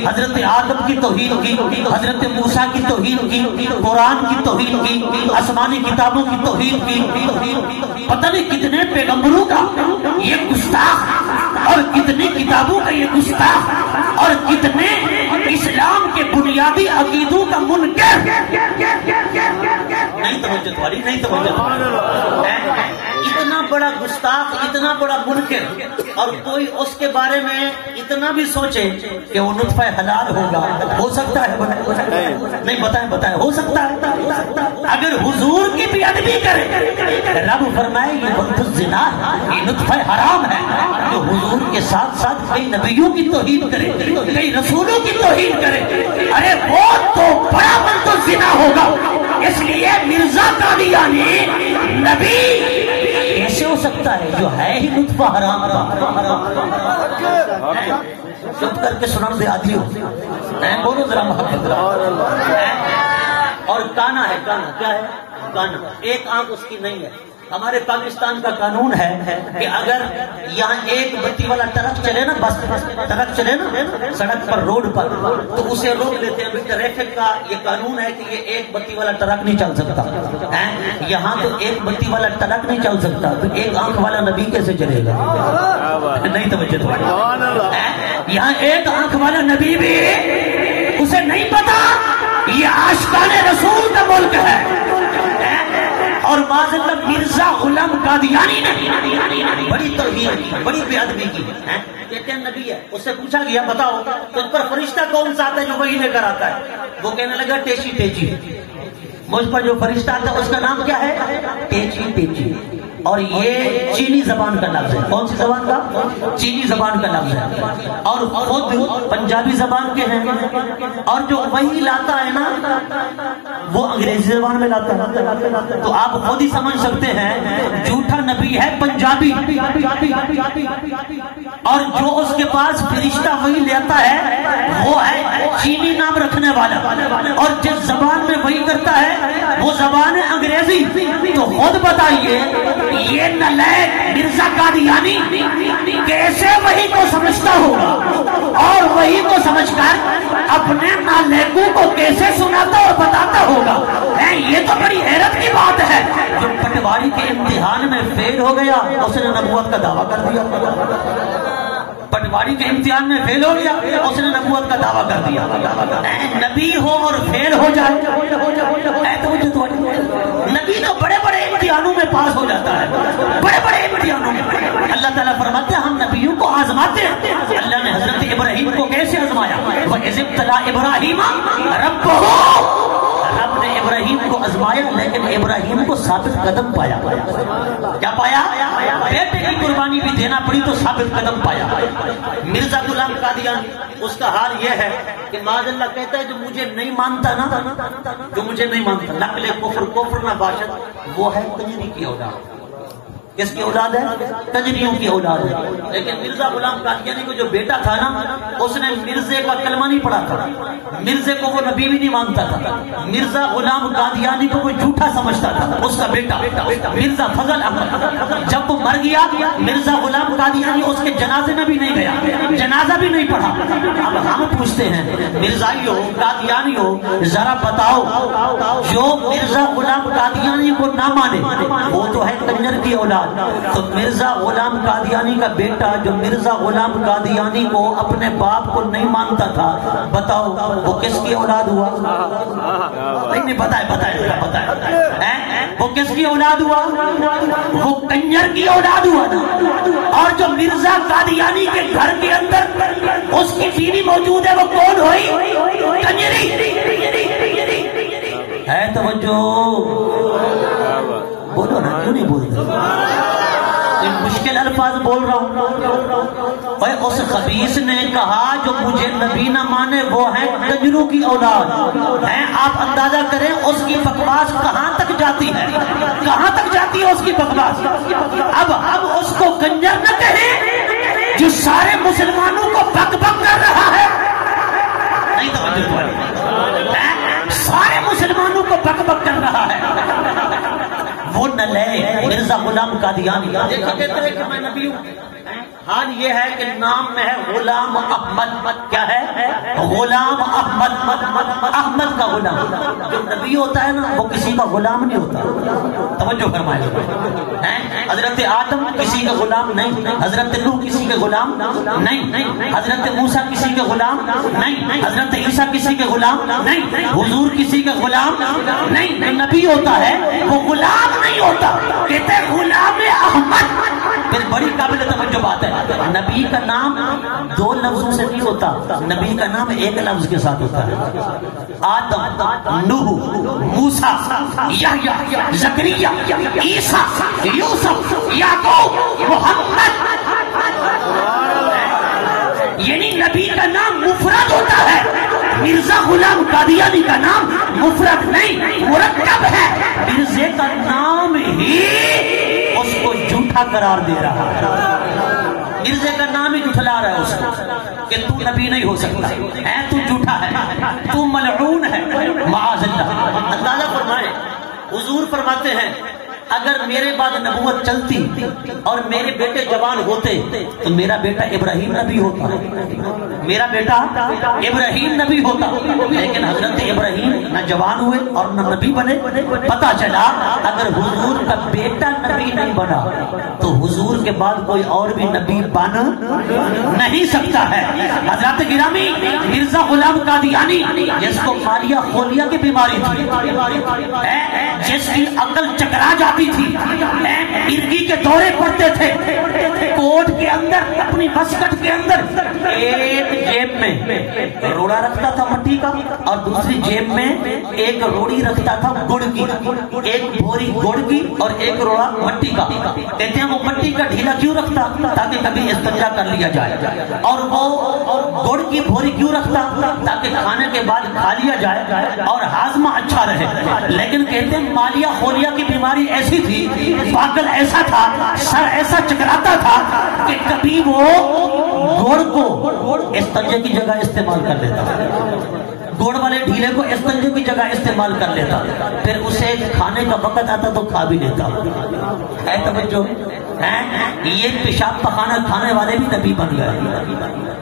حضرت آدم کی توہین کی، حضرت موسیٰ کی توہین کی، قرآن کی توہین کی، آسمانی کتابوں کی توہین کی، پتہ نہیں کتنے پیغمبروں کا یہ گستاخ، اور کتنی کتابوں کا یہ گستاخ، اور کتنے اسلام کے بنیادی عقیدوں کا منکر۔ نہیں توجہ تمہاری، نہیں توجہ تمہاری۔ اتنا بڑا گستاخ، اتنا بڑا منکر، اور کوئی اس کے بارے میں اتنا بھی سوچے کہ وہ نطفہ حلال ہوگا، ہو سکتا ہے؟ نہیں، بتائیں، ہو سکتا ہے؟ اگر حضور کی بھی ادبی کرے، رب فرمائے یہ ولد الزنا ہے، یہ نطفہ حرام ہے، جو حضور کے ساتھ ساتھ کئی نبیوں کی توہین کرے، کئی رسولوں کی توہین کرے، ارے وہ تو بڑا ولد الزنا ہوگا۔ اس لیے مرزا قادیانی نبی کیسے ہو سکتا ہے جو ہے ہی نطفہ حرام کا؟ چپ کر کے سنن دے آدھی ہو، بولو ذرا محبت۔ اور کانا ہے، کانا کیا ہے؟ کانا ایک آنکھ اس کی نہیں ہے۔ ہمارے پاکستان کا قانون ہے کہ اگر یہاں ایک بتی والا ٹرک چلے نا، بس ٹرک چلے نا سڑک پر، روڈ پر، تو اسے روک لیتے ہیں۔ ٹریفک کا یہ قانون ہے کہ یہ ایک بتی والا ٹرک نہیں چل سکتا۔ یہاں تو ایک بتی والا ٹرک نہیں چل سکتا، تو ایک آنکھ والا نبی کیسے چلے گا؟ نہیں توجہ تمہاری۔ یہاں ایک آنکھ والا نبی بھی اسے نہیں پتا یہ عاشقان رسول کا ملک ہے۔ اور معاذ اللہ مرزا غلام قادیانی نے بڑی توہین کی، بڑی بے ادبی کی۔ کہتے ہیں نبی ہے، اس سے پوچھا گیا بتاؤ تجھ پر فرشتہ کون سا آتا ہے جو وہی لے کر آتا ہے؟ وہ کہنے لگا ٹیچی ٹیچی، مجھ پر جو فرشتہ آتا ہے اس کا نام کیا ہے؟ ٹیچی ٹیچی۔ اور یہ چینی زبان کا لفظ ہے۔ کون سی زبان کا؟ چینی زبان کا لفظ ہے، اور خود پنجابی زبان کے ہیں، اور جو وہی لاتا ہے نا وہ انگریزی زبان میں لاتا ہے۔ تو آپ خود ہی سمجھ سکتے ہیں جھوٹا نبی ہے پنجابی۔ اور جو اس کے پاس فرشتہ وہی لیتا ہے وہ ہے چینی نام رکھنے والا، اور جس زبان میں وہی کرتا ہے وہ زبان ہے انگریزی۔ تو خود بتائیے یہ نالائق مرزا قادیانی کیسے وہی کو سمجھتا ہوگا، اور وہی کو سمجھ کر اپنے نالائقوں کو کیسے سناتا اور بتاتا ہوگا؟ یہ تو بڑی حیرت کی بات ہے۔ جو پٹواری کے امتحان میں فیل ہو گیا اس نے نبوت کا دعویٰ کر دیا، پٹواری کے امتحان میں فیل ہو گیا اس نے نبوت کا دعویٰ کر دیا۔ نبی ہو اور فیل ہو جائے تو نبی تو بڑے بڑے امتحانوں میں پاس ہو جاتا ہے، بڑے بڑے امتحانوں میں۔ اللہ تعالیٰ فرماتے ہیں ہم نبیوں کو آزماتے ہیں۔ اللہ نے حضرت ابراہیم کو کیسے آزمایا؟ وَإِذِ ابْتَلَىٰ إِبْرَاهِيمَ رَبُّهُ، رب نے ابراہیم کو آزمایا لیکن ابراہیم کو ثابت قدم پایا۔ کیا پایا؟ بیٹے کی قربانی بھی دینا پڑی تو ثابت قدم پایا۔ مرزا غلام قادیانی اس کا حال یہ ہے کہ معاذ اللہ کہتا ہے جو مجھے نہیں مانتا نا، جو مجھے نہیں مانتا، نقل کفر نہ باشد، وہ ہے کنجری کی اولاد۔ کس کی اولاد ہے؟ کنجریوں کی اولاد ہے۔ لیکن مرزا غلام قادیانی کو جو بیٹا تھا نا اس نے مرزے کا کلمہ نہیں پڑھا تھا، مرزے کو وہ نبی بھی نہیں مانتا تھا، مرزا غلام قادیانی کو کوئی جھوٹا سمجھتا تھا۔ اس کا بیٹا مرزا فضل احمد جب وہ مر گیا مرزا غلام قادیانی اس کے جنازے میں بھی نہیں گیا، جنازہ بھی نہیں پڑھا۔ اب ہم پوچھتے ہیں مرزائیوں قادیانیوں ذرا بتاؤ جو مرزا غلام قادیانی کو نہ مانے وہ تو ہے کنجر کی اولاد، تو مرزا غلام قادیانی کا بیٹا جو مرزا غلام قادیانی کو اپنے باپ کو نہیں مانتا تھا، بتاؤ وہ کس کی اولاد ہوا؟ نہیں بتائے وہ کس کی اولاد ہوا؟ وہ کنجر کی اولاد ہوا نا۔ اور جو مرزا قادیانی کے گھر کے اندر اس کی بیوی موجود ہے وہ کون ہوئی؟ کنجری۔ ہے توجہ، بولو نا، کیوں نہیں بولتے؟ مشکل الفاظ بول رہا ہوں۔ اور اس خبیث نے کہا جو مجھے نبی نہ مانے وہ ہیں کنجروں کی اولاد ہیں۔ آپ اندازہ کریں اس کی بکواس کہاں تک جاتی ہے، کہاں تک جاتی ہے اس کی بکواس۔ اب ہم اس کو کنجر نہ کہیں جو سارے مسلمانوں کو بک بک کر رہا ہے، نہیں توجہ، سارے مسلمانوں کو بک بک کر رہا ہے وہ نالائق مرزا غلام قادیانی۔ دیکھو کہتا ہے کہ میں نبی ہوں، حال یہ ہے کہ نام میں ہے غلام احمد۔ کیا ہے؟ غلام احمد، احمد کا غلام۔ جو نبی ہوتا ہے نا وہ کسی کا غلام نہیں ہوتا، توجہ فرمائے۔ حضرت آدم کسی کا غلام نہیں، حضرت نوح کسی کے غلام نہیں، حضرت موسیٰ کسی کے غلام نہیں، حضرت عیسیٰ کسی کے غلام نہیں، حضور کسی کے غلام نہیں۔ نبی ہوتا ہے وہ غلام نہیں ہوتا، کہتے ہیں غلام احمد۔ پھر بڑی قابل توجہ بات ہے، نبی کا نام دو لفظوں سے نہیں ہوتا، نبی کا نام ایک لفظ کے ساتھ ہوتا ہے۔ آدم، نوح، موسیٰ، یحییٰ، زکریا، عیسیٰ، یوسف، یعقوب، محمد، یعنی نبی کا نام مفرد ہوتا ہے۔ مرزا غلام قادیانی کا نام مفرد نہیں، مرکب ہے۔ مرزے کا نام ہی اس کو جھوٹا قرار دے رہا ہے، مرزے کا نام ہی جھٹلا رہا ہے اس کو کہ تو نبی نہیں ہو سکتا ہے، تو جھوٹا ہے، تو ملعون ہے، معاذ اللہ۔ اندازہ فرمائے حضور فرماتے ہیں اگر میرے بعد نبوت چلتی اور میرے بیٹے جوان ہوتے تو میرا بیٹا ابراہیم نبی ہوتا، میرا بیٹا ابراہیم نبی ہوتا، لیکن حضرت ابراہیم نہ جوان ہوئے اور نہ نبی بنے۔ پتا چلا اگر حضور کا بیٹا نبی نہیں بنا تو حضور کے بعد کوئی اور بھی نبی بن نہیں سکتا ہے۔ حضرت گرامی مرزا غلام قادیانی جس کو مالیہ خولیا کی بیماری تھی، جس کی عقل چکرا جاتی تھی، مرگی کے دورے پڑتے تھے، کوٹ کے اندر اپنی بسکٹ کے اندر ایک جیب میں روڑا رکھتا تھا مٹی کا اور دوسری جیب میں ایک روڑی رکھتا تھا گڑ کی، ایک بھوری گڑ کی اور ایک روڑا مٹی کا۔ کہتے ہیں وہ مٹی کا ڈھیلا کیوں رکھتا؟ تاکہ کبھی استنجا کر لیا جائے، اور وہ گڑ کی بھوری کیوں رکھتا؟ تاکہ کھانے کے بعد کھا لیا جائے اور ہاضمہ اچھا رہے۔ لیکن کہتے ہیں مالیہ خولیا کی بیماری ایسی تھی، پاگل ایسا تھا، سر ایسا چکراتا تھا کہ کبھی وہ گوڑ کو استنجے کی جگہ استعمال کر لیتا، گوڑ والے ڈھیلے کو استنجے کی جگہ استعمال کر لیتا، پھر اسے کھانے کا وقت آتا تو کھا بھی لیتا ہے۔ توجہ یہ پیشاب پخانا کھانے والے بھی نبی بن گئے۔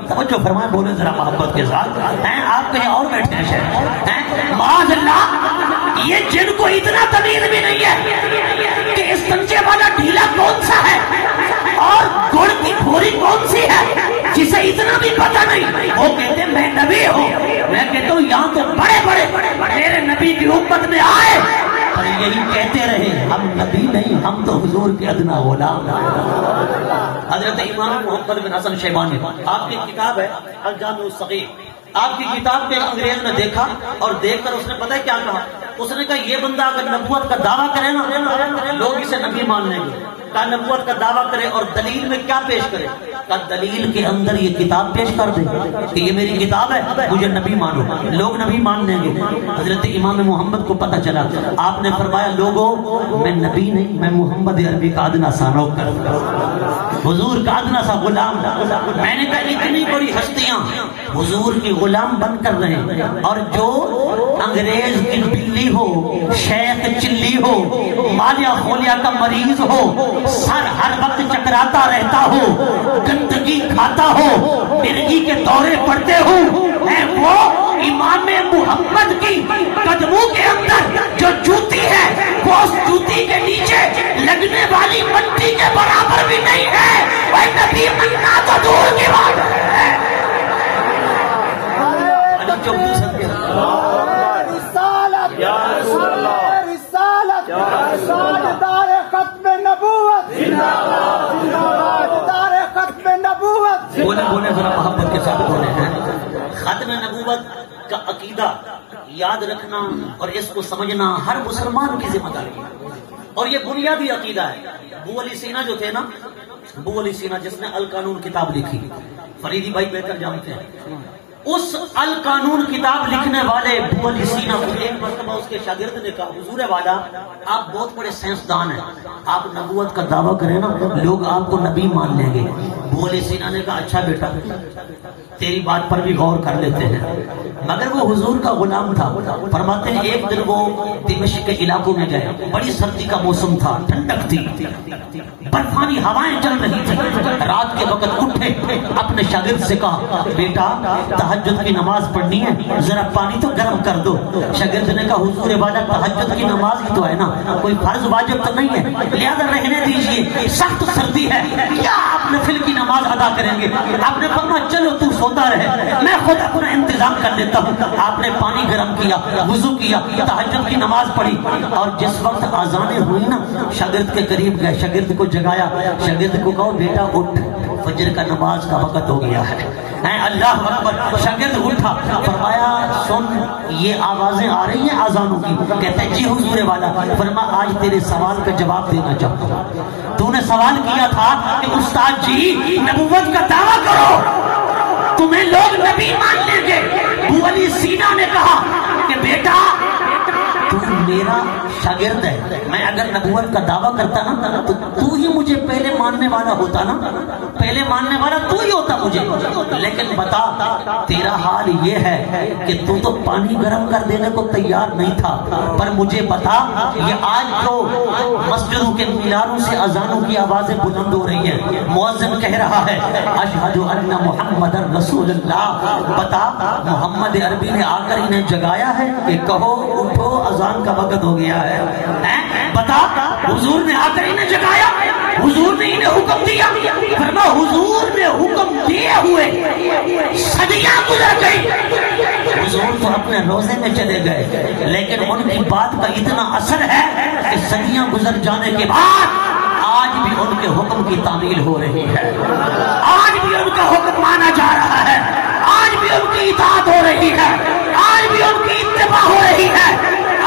توجہ فرمائیں، بولے ذرا محبت کے ساتھ۔ آپ کہیں اور بیٹھے ہیں معاذ اللہ، یہ جن کو اتنا تمیز بھی نہیں ہے کہ استنجے والا ڈھیلا کون سا ہے اور گڑ کی بھوری کون سی ہے، جسے اتنا بھی پتہ نہیں، وہ کہتے ہیں میں نبی ہوں۔ میں کہتا ہوں یہاں تو بڑے بڑے میرے نبی کی امت میں آئے اور یہی کہتے رہے ہم نبی نہیں، ہم تو حضور کے ادنا غلام۔ حضرت امام محمد بن حسن شیبانی، آپ کی کتاب ہے الجامع الصغیر، آپ کی کتاب پہ انگریز نے دیکھا اور دیکھ کر اس نے پتہ ہے کیا کہا؟ اس نے کہا یہ بندہ اگر نبوت کا دعویٰ کرے نا لوگ اسے نبی مان لیں گے۔ کہا نبوت کا دعویٰ کرے اور دلیل میں کیا پیش کرے؟ کہا دلیل کے اندر یہ کتاب پیش کر دے کہ یہ میری کتاب ہے، مجھے نبی مانو، لوگ نبی مان لیں گے۔ حضرت امام محمد کو پتہ چلا، آپ نے فرمایا لوگوں میں نبی نہیں، میں محمد عربی کا ادنا سا نوکر، حضور کا ادنا سا غلام۔ میں نے کہا اتنی بڑی ہستیاں حضور کی غلام بن کر رہے، اور جو انگریز کی بلی ہو، شیخ چلی ہو، مالیہ خولیا کا مریض ہو، سر ہر وقت چکراتا رہتا ہو، گندگی کھاتا ہو، مرگی کے دورے پڑتے ہو، وہ امام محمد کی قدموں کے اندر جو جوتی ہے وہ اس جوتی کے نیچے لگنے والی مٹی کے برابر بھی نہیں ہے۔ وہ نبی مننا تو دور کی بات ہے۔ بولے ذرا محبت کے ساتھ بولے ہیں۔ ختم نبوت کا عقیدہ یاد رکھنا اور اس کو سمجھنا ہر مسلمان کی ذمہ داری ہے، اور یہ بنیادی عقیدہ ہے۔ ابو علی سینا جو تھے نا، ابو علی سینا جس نے القانون کتاب لکھی، فریدی بھائی بہتر جانتے ہیں، اس القانون کتاب لکھنے والے ابو علی سینا کو ایک مرتبہ اس کے شاگرد نے کہا حضور والا آپ بہت بڑے سائنسدان ہیں، آپ نبوت کا دعویٰ کریں نا لوگ آپ کو نبی مان لیں گے۔ ابو علی سینا نے کہا اچھا بیٹا تیری بات پر بھی غور کر لیتے ہیں، مگر وہ حضور کا غلام تھا۔ فرماتے ہیں ایک دن وہ دمشق کے علاقوں میں گئے، بڑی سردی کا موسم تھا، ٹھنڈک تھی، برفانی ہوائیں چل رہی تھی۔ رات کے وقت اٹھے، اپنے شاگرد سے کہا بیٹا تہجد کی نماز پڑھنی ہے، ذرا پانی تو گرم کر دو۔ شاگرد نے کہا حضور والا تہجد کی نماز ہی تو ہے نا، کوئی فرض واجب تو نہیں ہے، لہذا رہنے دیجئے، سخت سردی ہے، کیا آپ نفل کی نماز ادا کریں گے؟ آپ نے فرمایا چلو تو سوتا رہے، میں خود اپنا انتظام کر لیتا ہوں۔ آپ نے پانی گرم کیا، وضو کیا، تہجد کی نماز پڑھی، اور جس وقت اذانیں ہوئی نا شاگرد کے قریب گئے، شاگرد کو جگایا، شاگرد کو کہو بیٹا اٹھ فجر کا نماز کا وقت ہو گیا ہے۔ اللہ اکبر۔ شاگرد اٹھا، فرمایا سن یہ آوازیں آ رہی ہیں اذانوں کی؟ کہتے ہیں جی حضور والا۔ فرمایا آج تیرے سوال کا جواب دینا چاہتا ہوں، تو نے سوال کیا تھا کہ استاد جی نبوت کا دعویٰ کرو تمہیں لوگ نبی مان لیں گے۔ ابو علی سینا نے کہا کہ بیٹا تو میرا شاگرد ہے، میں اگر نبوت کا دعویٰ کرتا نا تو ہی مجھے پہلے ماننے والا ہوتا نا، پہلے ماننے والا تو ہی ہوتا مجھے، لیکن بتا تیرا حال یہ ہے کہ تو پانی گرم کر دینے کو تیار نہیں تھا، پر مجھے بتا یہ آج تو مسجدوں کے میناروں سے اذانوں کی آوازیں بلند ہو رہی ہیں، مؤذن کہہ رہا ہے اشہد ان محمد رسول اللہ، بتا محمد عربی نے آ کر انہیں جگایا ہے کہ کہو اٹھو اذان کا وقت ہو گیا ہے؟ بتا حضور نے آ کر انہیں جگایا، حضور نے انہیں حکم دیا، فرمایا حضور نے حکم دیے ہوئے صدیاں گزر گئی، حضور تو اپنے روزے میں چلے گئے، لیکن ان کی بات کا اتنا اثر ہے کہ صدیاں گزر جانے کے بعد آج بھی ان کے حکم کی تعمیل ہو رہی ہے، آج بھی ان کا حکم مانا جا رہا ہے، آج بھی ان کی اطاعت ہو رہی ہے، آج بھی ان کی اتباع ہو رہی ہے،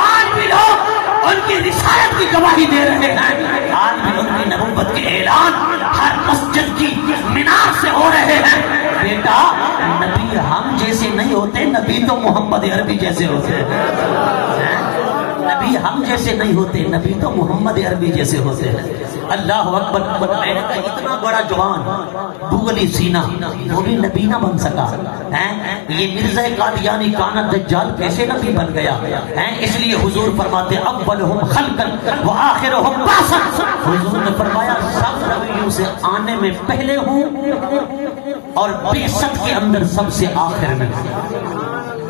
آج بھی لوگ ان کی رسالت کی گواہی دے رہے ہیں، آج بھی ان کی نبوت کے اعلان ہر مسجد کی مینار سے ہو رہے ہیں۔ بیٹا نبی ہم جیسے نہیں ہوتے، نبی تو محمد عربی جیسے ہوتے ہیں، نبی ہم جیسے نہیں ہوتے، نبی تو محمد عربی جیسے ہوتے ہیں۔ اللہ اکبر۔ میں نے کہا اتنا بڑا جوان بغلی سینہ وہ بھی نبی نہ بن سکا ہیں؟ یہ مرزا قادیانی کانا دجال کیسے نبی بن گیا ہیں؟ اس لیے حضور فرماتے اولہم خلقا وآخرہم بعثا، حضور نے فرمایا سب نبیوں سے آنے میں پہلے ہوں اور بعثت کے اندر سب سے آخر میں۔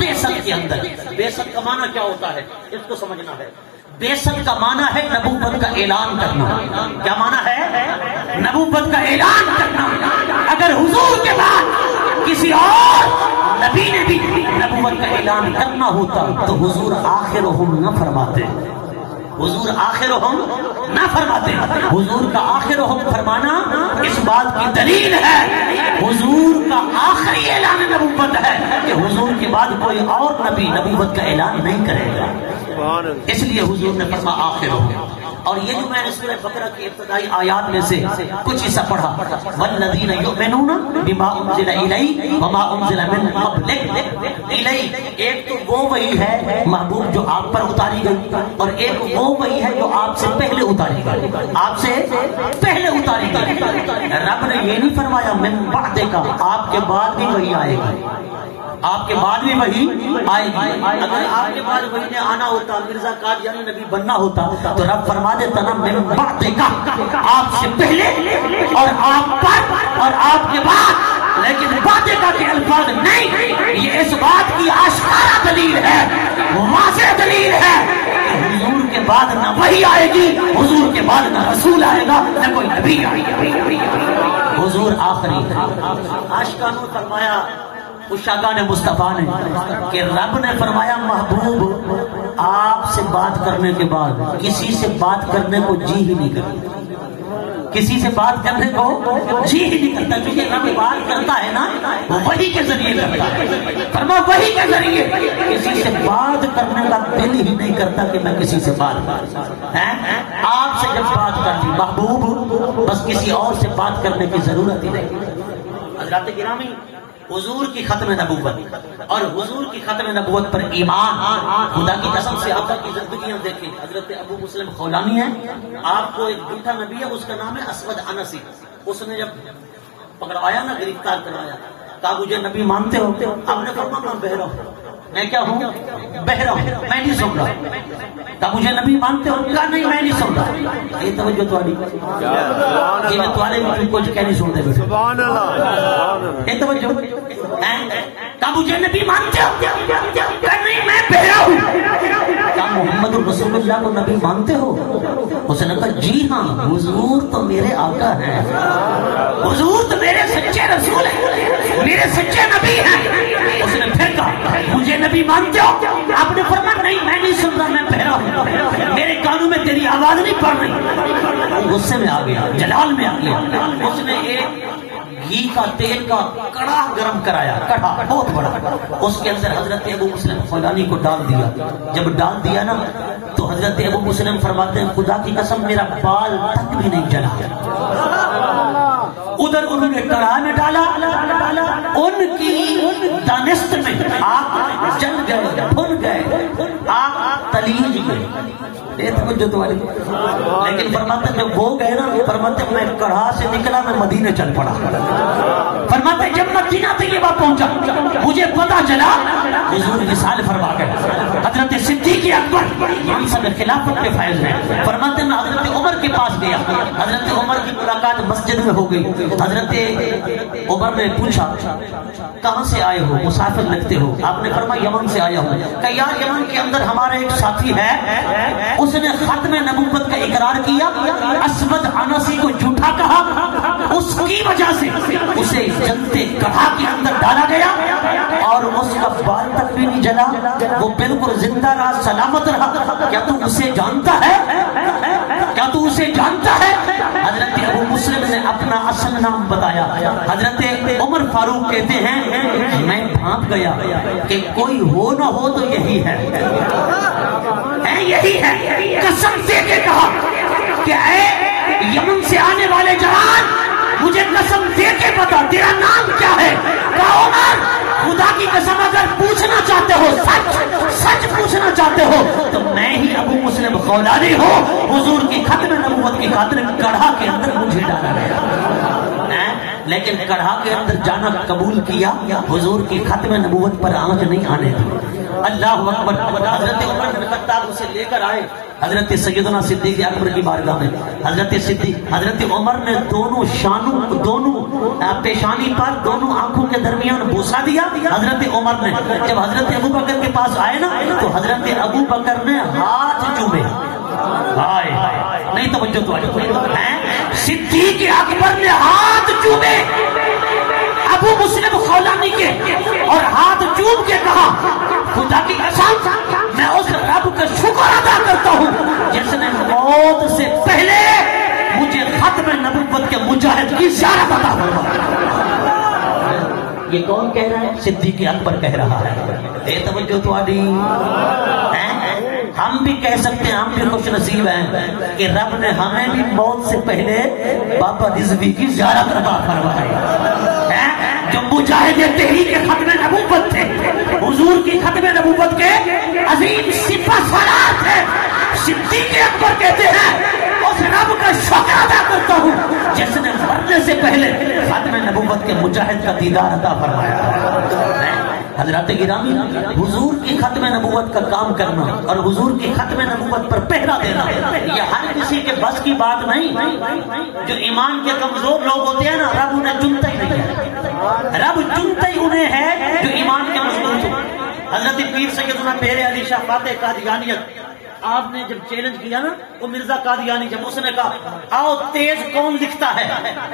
بعثت کے اندر، بعثت کا معنی کیا ہوتا ہے اس کو سمجھنا ہے۔ بعثت کا معنی ہے نبوت کا اعلان کرنا۔ کیا معنی ہے؟ نبوت کا اعلان کرنا۔ اگر حضور کے بعد کسی اور نبی نے بھی نبوت کا اعلان کرنا ہوتا تو حضور آخرہم نہ فرماتے، حضور آخرہم نہ فرماتے۔ حضور کا آخرہم فرمانا اس بات کی دلیل ہے، حضور کا آخری اعلان نبوت ہے کہ حضور کے بعد کوئی اور نبی نبوت کا اعلان نہیں کرے گا، اس لیے حضور نے فرمایا آخرہم۔ اور یہ جو میں نے سورہ بقرہ کی ابتدائی آیات میں سے کچھ حصہ پڑھا، والذین یؤمنون بما انزل الی وما انزل من قبلک الی، ایک تو وہ وحی ہے محبوب جو آپ پر اتاری گئی، اور ایک وہ وحی ہے جو آپ سے پہلے اتاری گئی، آپ سے پہلے اتاری گئی۔ رب نے یہ نہیں فرمایا من بعد کا، آپ کے بعد بھی وحی آئے گی، آپ کے بعد بھی وہی آئے گی۔ اگر آپ کے بعد وہی نے آنا ہوتا، مرزا قادیانی نبی بننا ہوتا تو رب فرما دیتا نا من بعد کا، آپ سے پہلے اور آپ پر اور آپ کے بعد، لیکن بعد کا کے الفاظ نہیں۔ یہ اس بات کی آشکارا دلیل ہے، واضح دلیل ہے کہ حضور کے بعد نہ وہی آئے گی، حضور کے بعد نہ رسول آئے گا، نہ کوئی نبی آئے گا، حضور آخری۔ عاشقانوں فرمایا عشاقان مصطفیٰ نے کہ رب نے فرمایا محبوب آپ سے بات کرنے کے بعد کسی سے بات کرنے کو جی ہی نہیں کرتا، کسی سے بات کرنے کو جی ہی نہیں کرتا، کیونکہ رب بات کرتا ہے نا وہ وحی کے ذریعے کرتا ہے۔ فرمایا وحی کے ذریعے کسی سے بات کرنے کا دل ہی نہیں کرتا کہ میں کسی سے بات کروں۔ آپ سے جب بات کر لی محبوب بس کسی اور سے بات کرنے کی ضرورت ہی نہیں۔ حضرات گرامی، حضور کی ختم نبوت اور حضور کی ختم نبوت پر ایمان، خدا کی قسم سے آقا کی زندگیاں دیکھیں۔ حضرت ابو مسلم خولانی ہے، آپ کو ایک جھوٹا نبی ہے، اس کا نام ہے اسود انسی۔ اس نے جب پکڑوایا نا، گرفتار کروایا، کہا مجھے نبی مانتے ہو؟ آپ نے فرمایا میں بہرا ہوں۔ میں کیا ہوں؟ بہرا ہوں، میں نہیں سن رہا۔ کہا مجھے نبی مانتے ہو؟ کہا نہیں میں نہیں سن رہا۔ یہ توجہ تمہاری، یہ میں تمہارے بھی کچھ کہہ نہیں سنتے بیٹھے۔ سبحان اللہ۔ یہ توجہ۔ کہا مجھے نبی مانتے ہو؟ کہا نہیں میں بہرا ہوں۔ کہا محمد رسول اللہ کو نبی مانتے ہو؟ اس نے کہا جی ہاں، حضور تو میرے آقا ہیں، حضور تو میرے سچے رسول ہیں، میرے سچے نبی ہیں۔ اس نے پھر کہا مجھے نبی مانتے ہو؟ آپ نے فرمایا نہیں میں نہیں سن رہا، میں بہرا ہوں، میرے کانوں میں تیری آواز نہیں پڑ رہی۔ غصے میں آ گیا، جلال میں آ گیا۔ اس نے ایک گھی کا تیل کا کڑا گرم کرایا، کڑا بہت بڑا، اس کے اندر حضرت ابو مسلم خولانی کو ڈال دیا۔ جب ڈال دیا نا تو حضرت ابو مسلم فرماتے ہیں خدا کی قسم میرا بال تک بھی نہیں جلا۔ ادھر انہوں نے کڑھا میں ڈالا، ان کی دانست میں آگ جل گئے، بھن گئے، آگ تلیج گئے۔ لیکن فرماتے جب وہ گئے نا، فرماتے میں کڑھا سے نکلا، میں مدینے چل پڑا۔ فرماتے جب مدینہ طیبہ پہنچا مجھے پتہ چلا حضور وصال فرما گئے۔ حضرت صدیق اکبر منصب خلافت پہ فائز ہیں۔ فرماتے میں حضرت عمر کے پاس گیا، حضرت عمر کی ملاقات مسجد میں ہو گئی۔ حضرت عمر نے پوچھا کہاں سے آئے ہو، مسافر لگتے ہو؟ آپ نے فرمایا یمن سے آیا ہوں۔ کہ یار یمن کے اندر ہمارا ایک ساتھی ہے، اس نے ختم نبوت کا اقرار کیا، اسود انسی کو جھوٹا کہا، اس کی وجہ سے اسے جلتے کڑھا کے اندر ڈالا گیا اور اس کا بال تک بھی نہیں جلا، وہ بالکل زندہ رہا، سلامت رہا۔ کیا تو اسے جانتا ہے؟ کیا تو اسے جانتا ہے؟ حضرت ابو مسلم نے اپنا اصل نام بتایا۔ حضرت عمر فاروق کہتے ہیں میں بھانپ گیا کہ کوئی ہو نہ ہو تو یہی ہے، یہی ہے۔ قسم دے کے کہا کہ اے یمن سے آنے والے جوان، مجھے قسم دے کے بتا تیرا نام کیا ہے؟ کہا عمر خدا کی قسم اگر پوچھنا چاہتے ہو سچ پوچھنا چاہتے ہو تو میں ہی ابو مسلم خولانی ہوں. حضور کی ختم نبوت کی خاطر کڑھا کے اندر مجھے ڈالا گیا، لیکن کڑھا کے اندر جانا قبول کیا، حضور کی ختم نبوت پر آنکھ نہیں آنے دی. اللہ اکبر. حضرت عمر بن خطاب اسے لے کر آئے حضرت سیدنا صدیق اکبر کی بارگاہ میں. حضرت عمر نے دونوں شانوں، دونوں پیشانی پر، دونوں آنکھوں کے درمیان بوسا دیا. حضرت عمر نے جب حضرت ابو بکر کے پاس آئے نا تو حضرت ابو بکر نے ہاتھ چومے. نہیں توجہ تو صدیق اکبر نے ہاتھ چومے ابو مسلم خولانی کے، اور ہاتھ چوم کے کہا خدا کی قسم میں اس رب کا شکر ادا کرتا ہوں جس نے موت سے پہلے مجھے ختم نبوت کے مجاہد کی زیارت عطا فرمائی. یہ کون کہہ رہا ہے؟ صدیق اکبر کہہ رہا ہے. توجہ تو ہم بھی کہہ سکتے ہیں، ہم بھی خوش نصیب ہیں کہ رب نے ہمیں بھی موت سے پہلے بابا رضوی کی زیارت عطا فرمائی. جو مجاہد تحریک ختم نبوت تھے، حضور کی ختم نبوت کے عظیم سپہ سالار تھے، صدیق اکبر کہتے ہیں اس رب کا شکر ادا کرتا ہوں جس نے مرنے سے پہلے ختم نبوت کے مجاہد کا دیدار عطا فرمایا. حضرات گرامی، حضور کی ختم نبوت کا کام کرنا اور حضور کی ختم نبوت پر پہرا دینا یہ ہر کسی کے بس کی بات نہیں. جو ایمان کے کمزور لوگ ہوتے ہیں نا، رب انہیں چنتا ہی نہیں ہے، رب چنتا ہی انہیں ہے جو ایمان کے مضبوط ہو. حضرت پیر سیدنا پیر علی شاہ فاتح قادیانیت آپ نے جب چیلنج کیا نا، وہ مرزا قادیانی جب اس نے کہا آؤ تیز کون لکھتا ہے،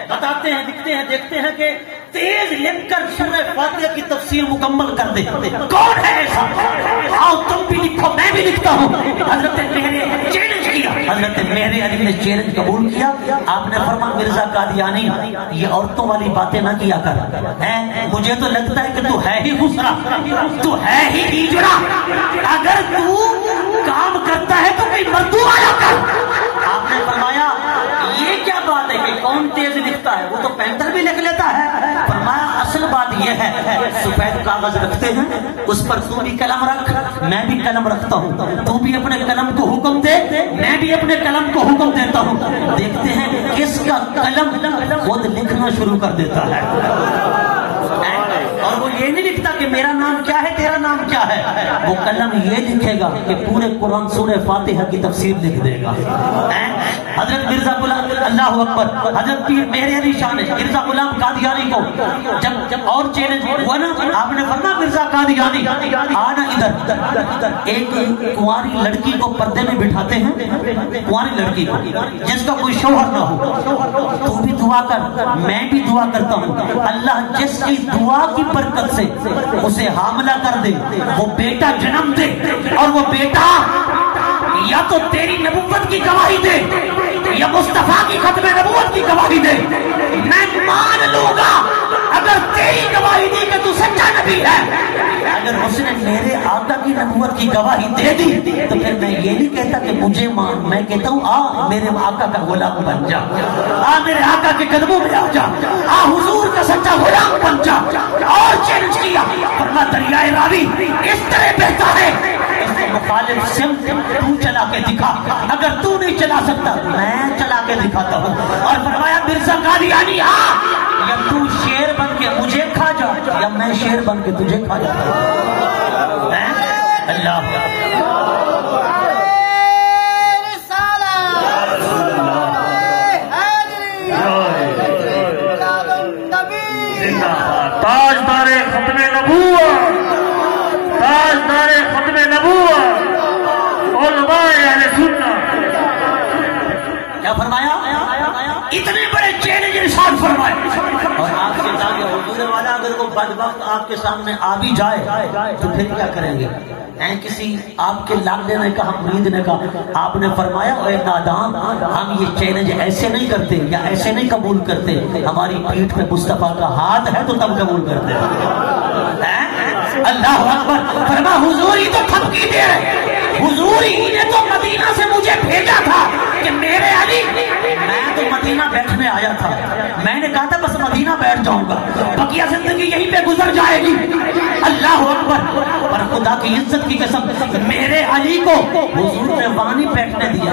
بتاتے ہیں دکھتے ہیں دیکھتے ہیں کہ تیز لکھ کر سورہ فاتحہ کی تفسیر مکمل کر دے. کون ہے ایسا؟ آؤ تم بھی لکھو میں بھی لکھتا ہوں. حضرت مہر چیلنج کیا، حضرت مہر علی نے چیلنج قبول کیا. آپ نے فرمایا مرزا قادیانی یہ عورتوں والی باتیں نہ کیا کر، مجھے تو لگتا ہے کہ تو ہے ہی خسرا، تو ہے ہی ہجڑا، اگر تو کام کرتا ہے تو کوئی مردو آیا کر. آپ نے فرمایا یہ کیا بات ہے کہ کون تیز لکھتا ہے، وہ تو پینٹر بھی لکھ لیتا ہے. فرمایا اصل بات یہ ہے سفید کاغذ رکھتے ہیں اس پر تو بھی قلم رکھ، میں بھی قلم رکھتا ہوں، تو بھی اپنے قلم کو حکم دے، میں بھی اپنے قلم کو حکم دیتا ہوں. دیکھتے ہیں کس کا قلم خود لکھنا شروع کر دیتا ہے. اور وہ یہ نہیں لکھتا کہ میرا نام کیا ہے تیرا نام کیا ہے، وہ قلم یہ لکھے گا کہ پورے قرآن سورہ فاتحہ کی تفسیر لکھ دے گا. حضرت مرزا غلام، اللہ اکبر، حضرت پیر مہر علی شاہ نے مرزا غلام قادیانی کو جب اور چیلنج ہوا نا، آپ نے فرمایا مرزا قادیانی آنا ادھر. ایک کنواری لڑکی کو پردے میں بٹھاتے ہیں، کنواری لڑکی کو جس کا کوئی شوہر نہ ہو، تو بھی دعا کر میں بھی دعا کرتا ہوں اللہ جس کی دعا کی برکت سے اسے حاملہ کر دے، وہ بیٹا جنم دے، اور وہ بیٹا یا تو تیری نبوت کی گواہی دے یا مصطفیٰ کی ختم نبوت کی گواہی دے. میں مان لوں گا اگر تیری گواہی دی کہ تو سچا نبی ہے. اگر اس نے میرے آقا کی نبوت کی گواہی دے دی تو پھر میں یہ نہیں کہتا کہ مجھے مان، میں کہتا ہوں آ میرے آقا کا غلام بن جا، آ میرے آقا کے قدموں میں آ جا، آ حضور کا سچا غلام بن جا. اور چیلنج کیا، فرمایا دریائے راوی اس طرح بہتا ہے مخالف سمت تو چلا کے دکھا، اگر تو نہیں چلا سکتا میں چلا کے دکھاتا ہوں. اور فرمایا مرزا قادیانی یا تو شیر بن کے مجھے کھا جا یا میں شیر بن کے تجھے کھا جاتا ہوں. اللہ تاجدار ختم نبوت، تاجدار ختم نبوت، علماء اہل سنت. کیا فرمایا؟ اتنے بڑے چیلنج ارشاد فرمائے. اور آپ سے کہا کہ حضور والا اگر وہ بدبخت آپ کے سامنے آ بھی جائے تو پھر کیا کریں گے؟ کسی آپ کے لاگنے نے کہا، مرید نے کہا، آپ نے فرمایا اے نادان ہم یہ چیلنج ایسے نہیں کرتے یا ایسے نہیں قبول کرتے، ہماری پیٹھ پہ مصطفیٰ کا ہاتھ ہے تو تب قبول کرتے. اللہ اکبر. فرمایا حضور ہی تو دھمکی دے رہے، حضور ہی نے تو مدینہ سے مجھے بھیجا تھا کہ میرے علی، میں تو مدینہ بیٹھنے آیا تھا، میں نے کہا تھا بس مدینہ بیٹھ جاؤں گا، بقیہ زندگی یہیں پہ گزر جائے گی۔ اللہ اکبر۔ اور خدا کی عزت کی قسم، میرے علی کو حضور نے وہاں نہیں بیٹھنے دیا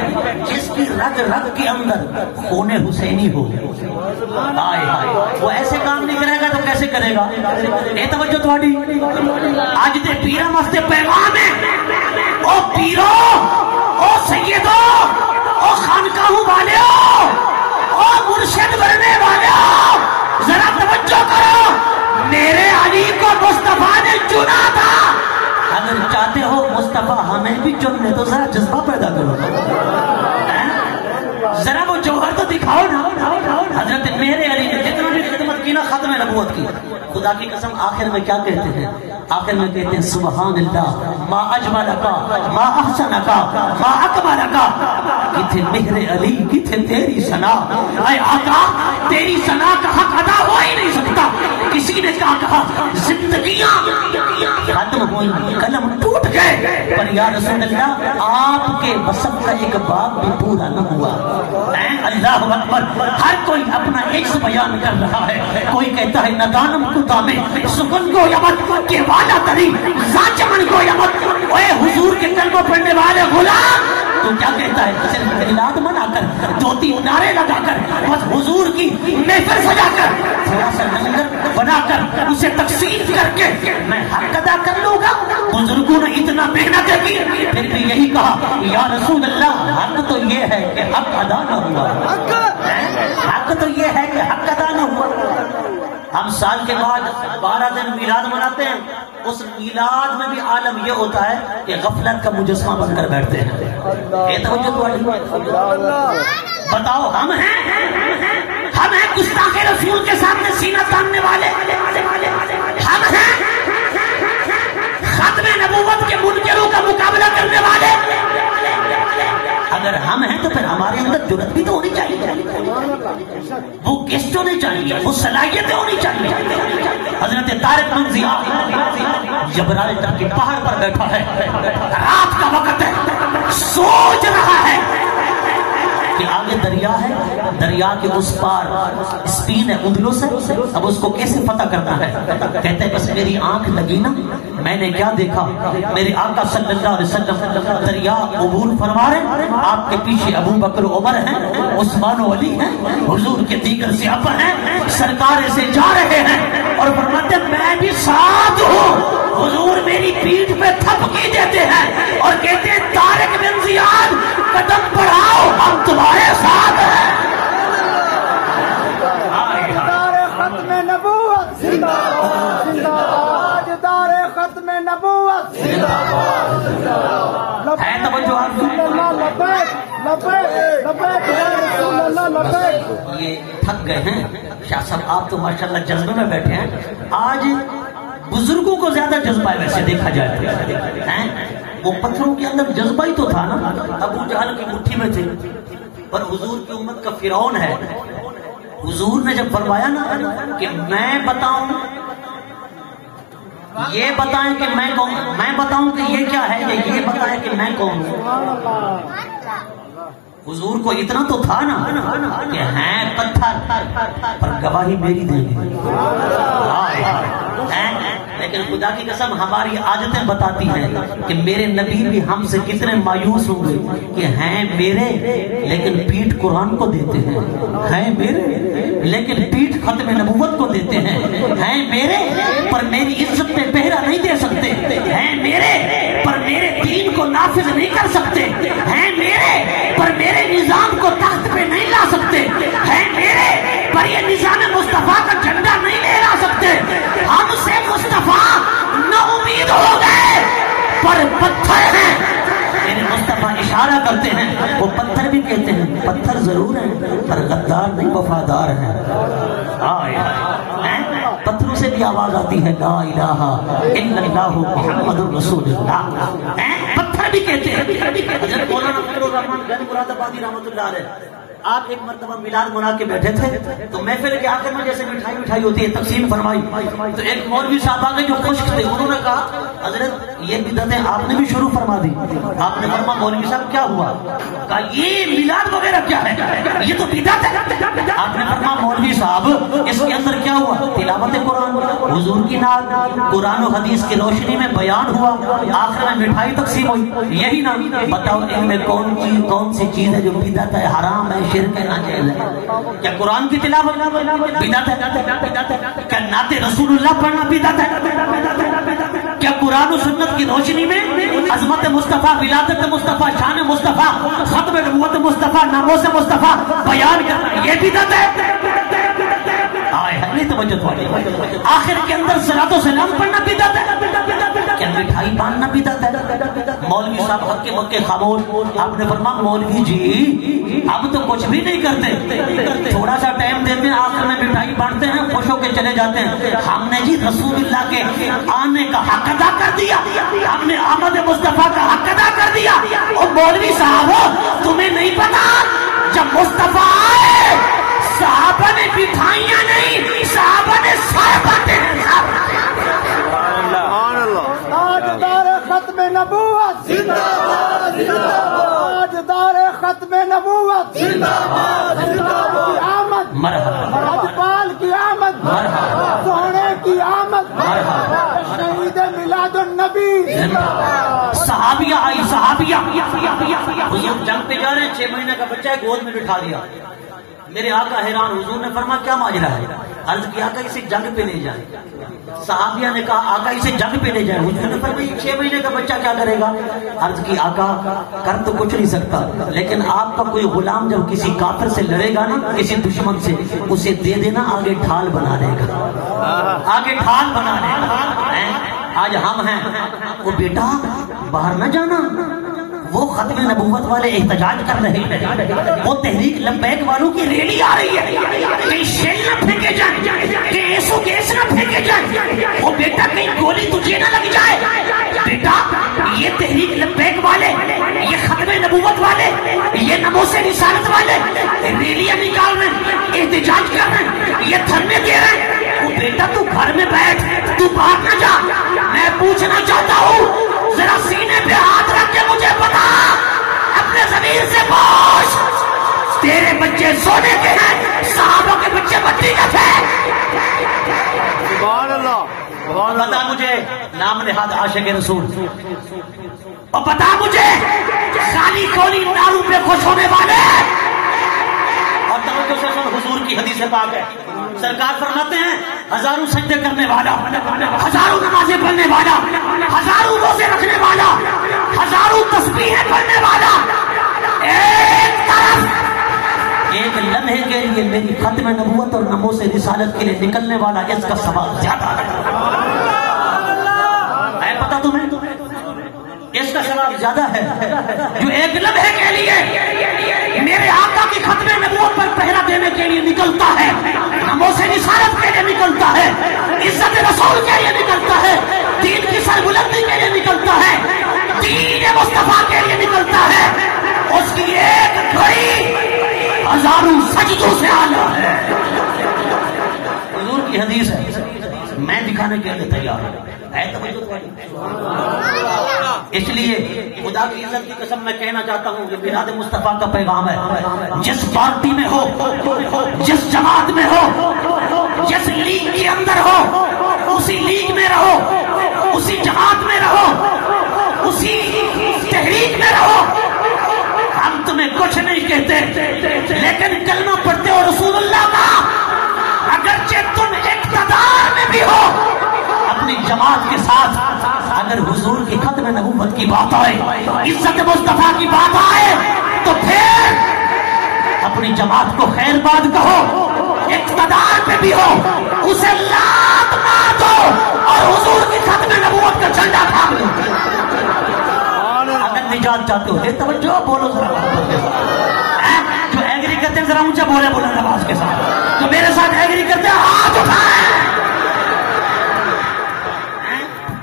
جس کی رگ رگ کے اندر خون حسینی ہو۔ آئے ہائے، وہ ایسے کام نہیں کرے گا تو کیسے کرے گا؟ اے توجہ تھوڑی، آج دے پیرا مستے پیغام ہے، او پیرو، او سیدو، او خانقاہوں والیو، او مرشد بننے والیو، ذرا توجہ کرو، میرے علی کو مصطفیٰ نے چنا تھا۔ اگر چاہتے ہو مصطفیٰ ہمیں بھی چن لے تو ذرا جذبہ پیدا کرو، ذرا وہ جوہر تو دکھاؤ نا۔ حضرت میرے علی نے جتنا بھی خدمت کی نا ختم نبوت کی، خدا کی قسم آخر میں کیا کہتے ہیں؟ آخر میں کہتے ہیں سبحان اللہ ما اجملکا ما احسنکا ما اکملکا، کتھے مہر علی کتھے تیری ثنا، اے آقا تیری ثنا کا حق ادا ہو ہی نہیں سکتا۔ کسی نے کہا زندگیاں ختم ہوئی، قلم ٹوٹ گئے، پر یا رسول اللہ آپ کے وصف کا ایک باب بھی پورا نہ ہوا۔ اللہ اکبر۔ ہر کوئی اپنا عجز بیان کر رہا ہے، کوئی کہتا ہے ندانم کو دامے سکن کو یمت کے والا تری زاچمن کو یمت۔ اے حضور کے کلمہ پڑھنے والے غلام، تو کیا کہتا ہے؟ صرف میلاد منا کر، دو تین نعرے لگا کر، بس حضور کی محفل سجا کر، تھوڑا سا لنگر بنا کر، اسے تقسیم کر کے میں حق ادا کر لوں گا۔ بزرگوں نے اتنا محنت کی، پھر بھی یہی کہا یا رسول اللہ حق تو یہ ہے کہ حق ادا نہ ہوا، حق تو یہ ہے کہ حق ادا نہ ہوا۔ ہم سال کے بعد 12 دن میلاد مناتے ہیں، اس میلاد میں بھی عالم یہ ہوتا ہے کہ غفلت کا مجسمہ بن کر بیٹھتے ہیں۔ بتاؤ ہم ہیں گستاخ رسول کے سامنے سینہ تاننے والے، ہم ہیں ختم نبوت کے منکروں کا مقابلہ کرنے والے۔ اگر ہم ہیں تو پھر ہمارے اندر جرأت بھی تو ہونی چاہیے، وہ قسط ہونی چاہیے، وہ صلاحیتیں ہونی چاہیے۔ حضرت طارق بن زیاد جبرائیل کے پہاڑ پر بیٹھا ہے، رات کا وقت ہے، سوچ رہا ہے کہ آگے دریا ہے، دریا کے اس پار اسپین ہے، اندلس ہے، اب اس کو کیسے فتح کرنا ہے؟ کہتے ہیں بس میری آنکھ لگی نا، میں نے کیا دیکھا؟ میرے آقا صلی اللہ علیہ وسلم دریا عبور فرما رہے، آپ کے پیچھے ابو بکر عمر ہیں، عثمان و علی ہیں، حضور کے دیگر صحابہ ہیں، سرکار سے جا رہے ہیں اور فرماتے ہیں میں بھی ساتھ ہوں۔ حضور میری پیٹھ پہ تھپکی دیتے ہیں اور کہتے ہیں طارق بن زیاد قدم بڑھاؤ، ہم تمہارے ساتھ ہیں۔ ختم نبوت زندہ باد، زندہ باد، تاج ختم نبوت زندہ باد، زندہ باد۔ ہے توجہ آپ کو؟ یہ تھک گئے ہیں شاہ صاحب، آپ تو ماشاءاللہ جذبے میں بیٹھے ہیں۔ آج بزرگوں کو زیادہ جذبہ ہے ویسے دیکھا جائے، وہ پتھروں کے اندر جذبہ ہی تو تھا نا، ابو جہل کی مٹھی میں تھے، پر حضور کی امت کا فرعون ہے۔ حضور نے جب فرمایا نا کہ میں بتاؤں، یہ بتائیں کہ میں کون، میں بتاؤں کہ یہ کیا ہے، یہ بتائیں کہ میں کون ہوں۔ حضور کو اتنا تو تھا نا کہ ہیں پتھر پر گواہی میری دیں گے، لیکن خدا کی قسم ہماری عادتیں بتاتی ہیں کہ میرے نبی بھی ہم سے کتنے مایوس ہوں گے کہ ہیں میرے لیکن پیٹھ قرآن کو دیتے ہیں میرے لیکن پیٹھ ختم نبوت کو دیتے ہیں میرے پر میری عزت پہ پہرا نہیں دے سکتے، ہیں میرے پر میرے دین کو نافذ نہیں کر سکتے، ہیں میرے پر میرے نظام کو تخت پہ نہیں لا سکتے، ہیں میرے پر یہ نظام مصطفیٰ کا جھنڈا نہیں لہرا سکتے۔ ہم سے مصطفیٰ نہ امید ہو گئے پر پتھر ہیں، یعنی مصطفیٰ اشارہ کرتے ہیں، وہ پتھر بھی کہتے ہیں پتھر ضرور ہیں پر غدار نہیں وفادار ہیں۔ پتھروں سے بھی آواز آتی ہے لا الہ الا اللہ محمد رسول اللہ، پتھر بھی کہتے ہیں۔ حضرت مولانا فضل الرحمان بن مراد آبادی رحمۃ اللہ علیہ آپ ایک مرتبہ میلاد منا کے بیٹھے تھے تو محفل کے آخر میں جیسے مٹھائی ہوتی ہے تقسیم فرمائی تو ایک مولوی صاحب آگے جو خشک تھے انہوں نے کہا حضرت یہ بدعتیں آپ نے بھی شروع فرما دی. آپ نے فرمایا مولوی صاحب کیا ہوا؟ کہا یہ میلاد وغیرہ کیا ہے، یہ تو بدعت ہے. آپ نے فرمایا مولوی صاحب اس کے اندر کیا ہوا؟ تلاوت قرآن، حضور کی نعت، قرآن و حدیث کی روشنی میں بیان ہوا، آخر میں مٹھائی تقسیم ہوئی. یہی نا بتاؤ ان میں کون سی چیز ہے جو بدعت ہے، حرام ہے، شرک ہے، ناجائز ہے؟ کیا قرآن کی تلاوت بدعت ہے؟ کیا نعت رسول اللہ پڑھنا بدعت ہے؟ کیا قرآن و سنت کی روشنی میں عظمت مصطفیٰ، ولادت مصطفیٰ، شان مصطفیٰ، ختم نبوت مصطفیٰ، ناموس مصطفیٰ بیان کرنا یہ بدعت ہے؟ نہیں توجہ تھوڑی. آخر کے اندر صلاۃ و سلام پڑھنا بدعت ہے؟ کیا مٹھائی باندھنا بدعت ہے؟ مولوی صاحب ہکے مکے خاموش. آپ نے فرمایا مولوی جی ہم تو کچھ بھی نہیں کرتے، تھوڑا سا ٹائم دیتے ہیں، آخر میں مٹھائی بانٹتے ہیں، خوش ہو کے چلے جاتے ہیں. ہم نے جی رسول اللہ کے آنے کا حق ادا کر دیا، ہم نے آمد مصطفیٰ کا حق ادا کر دیا. اور مولوی صاحب تمہیں نہیں پتا جب مصطفیٰ آئے صحابہ نے مٹھائیاں نہیں، صحابہ نے صحابہ تاجدار ختم نبوت زندہ باد، تاجدار ختم نبوت زندہ باد، کی آمد مرحبا، کی آمد مرحبا، سونے کی آمد مرحبا، شہید میلاد النبی زندہ باد. صحابیہ آئی، صحابیہ حضور جنگ پہ جا رہے ہیں، 6 مہینے کا بچہ ہے گود میں بٹھا دیا. میرے آقا حیران، حضور نے فرمایا کیا ماجرا ہے؟ عرض کیا آقا اسے جنگ پہ لے جائیں. صحابیہ نے کہا آقا اسے جنگ پہ لے جائیں. حضور نے فرمایا 6 مہینے کا بچہ کیا کرے گا؟ عرض کی آقا کر تو کچھ نہیں سکتا، لیکن آپ کا کوئی غلام جب کسی کافر سے لڑے گا نا، کسی دشمن سے، اسے دے دینا، آگے ڈھال بنا لے گا، آگے ڈھال بنا لے گا. آج ہم ہیں وہ بیٹا باہر نہ جانا، وہ ختم نبوت والے احتجاج کر رہے ہیں، وہ تحریک لبیک والوں کی ریلی آ رہی ہے، کہیں شیل نہ پھینکے جائیں، کہیں ایسو گیس نہ پھینکے جائیں، وہ بیٹا کہیں گولی تجھے نہ لگ جائے. بیٹا یہ تحریک لبیک والے، یہ ختم نبوت والے، یہ ناموس رسالت والے ریلیاں نکال رہے ہیں، احتجاج کر رہے ہیں، یہ دھرنے دے رہے ہیں. وہ بیٹا تو گھر میں بیٹھ، تو باہر نہ جا. میں پوچھنا چاہتا ہوں ذرا سینے پہ ہاتھ رکھ کے مجھے بتا، اپنے ضمیر سے پوچھ، تیرے بچے سونے کے ہیں، صحابہ کے بچے مٹی کے تھے؟ سبحان اللہ. بتا مجھے نام نہاد عاشق رسول، اور بتا مجھے خالی کولی نارو پہ خوش ہونے والے. اور توجہ سے سن، حضور کی حدیث پاک ہے، سرکار فرماتے ہیں ہزاروں سجدے کرنے والا، ہزاروں نمازیں پڑھنے والا، ہزاروں روزے رکھنے والا، ہزاروں تسبیحیں پڑھنے والا، ایک طرف ایک لمحے کے لیے میری ختم نبوت اور ناموس رسالت کے لیے نکلنے والا، اس کا ثواب زیادہ ہے. پتا تمہیں اس کا ثواب زیادہ ہے جو ایک لمحے کے لیے میرے آقا کی ختم نبوت پر پہرا دینے کے لیے نکلتا ہے، ناموس رسالت کے لیے نکلتا ہے، عزت رسول کے لیے نکلتا ہے، دین کی سربلندی کے لیے نکلتا ہے، دین مصطفیٰ کے لیے نکلتا ہے. اس کی ایک گھڑی ہزاروں سجدوں سے اعلیٰ ہے. حضور کی حدیث ہے، میں دکھانے کے لیے تیار ہوں. اس لیے خدا کی عزت کی قسم میں کہنا چاہتا ہوں کہ میلاد مصطفیٰ کا پیغام ہے، جس پارٹی میں ہو، جس جماعت میں ہو، جس لیگ کے اندر ہو، اسی لیگ میں رہو، اسی جماعت میں رہو، اسی تحریک میں رہو. ہم تمہیں کچھ نہیں کہتے، لیکن کلمہ پڑھتے ہو رسول اللہ کا. اگرچہ تم اقتدار میں بھی ہو، اپنی جماعت کے ساتھ اگر حضور کی ختم نبوت کی بات آئے، عزت مصطفیٰ کی بات آئے، تو پھر اپنی جماعت کو خیر بات کہو. اقتدار پہ بھی ہو، اسے لات مار دو اور حضور کی ختم نبوت کا جھنڈا تھام دو. اگر نجات چاہتے ہو، توجہ بولو ذرا، جو ایگری کرتے ہیں ذرا اونچا بولے بلند آواز کے ساتھ، جو میرے ساتھ ایگری کرتے ہیں ہاتھ اٹھائیں.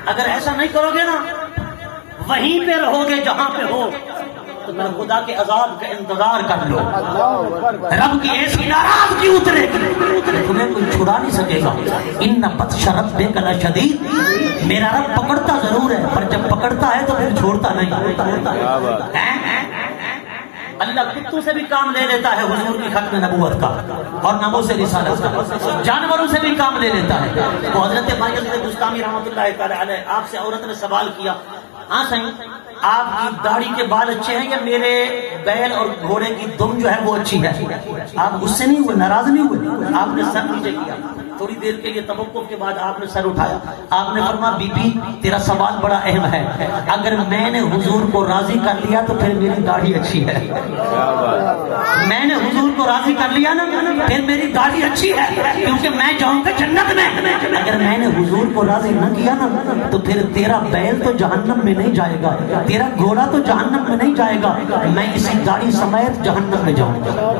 اگر ایسا نہیں کرو گے نا، وہیں پہ رہو گے جہاں پہ ہو، تو میں خدا کے عذاب کا انتظار کر لو. رب کی ایسی ناراضگی اترے گی تمہیں کوئی چھڑا نہیں سکے گا. ان بطش ربک لشدید، میرا رب پکڑتا ضرور ہے پر جب پکڑتا ہے تو پھر چھوڑتا نہیں. اللہ کتوں سے بھی کام لے لیتا ہے حضور کی ختم نبوت کا اور ناموس رسالت کا، جانوروں سے بھی کام لے لیتا ہے. وہ حضرت ماجد بستامی رحمۃ اللہ تعالی علیہ، آپ سے عورت نے سوال کیا، ہاں صحیح آپ کی داڑھی کے بال اچھے ہیں یا میرے بیل اور گھوڑے کی دم جو ہے وہ اچھی ہے؟ آپ غصے نہیں ہوئے، ناراض نہیں ہوئے، آپ نے سر نیچے کیا. تھوڑی دیر کے لیے توقف کے بعد آپ نے سر اٹھایا. آپ نے فرمایا بی بی تیرا سوال بڑا اہم ہے، اگر میں نے حضور کو راضی کر لیا تو پھر میری داڑھی اچھی ہے. میں نے حضور کو راضی کر لیا نا پھر میری داڑھی اچھی ہے، کیونکہ میں جاؤں گا جنت میں. اگر میں نے حضور کو راضی نہ کیا نا تو پھر تیرا بیل تو جہنم میں نہیں جائے گا، تیرا گھوڑا تو جہنم میں نہیں جائے گا، میں اسی داڑھی سمیت جہنم میں جاؤں گا.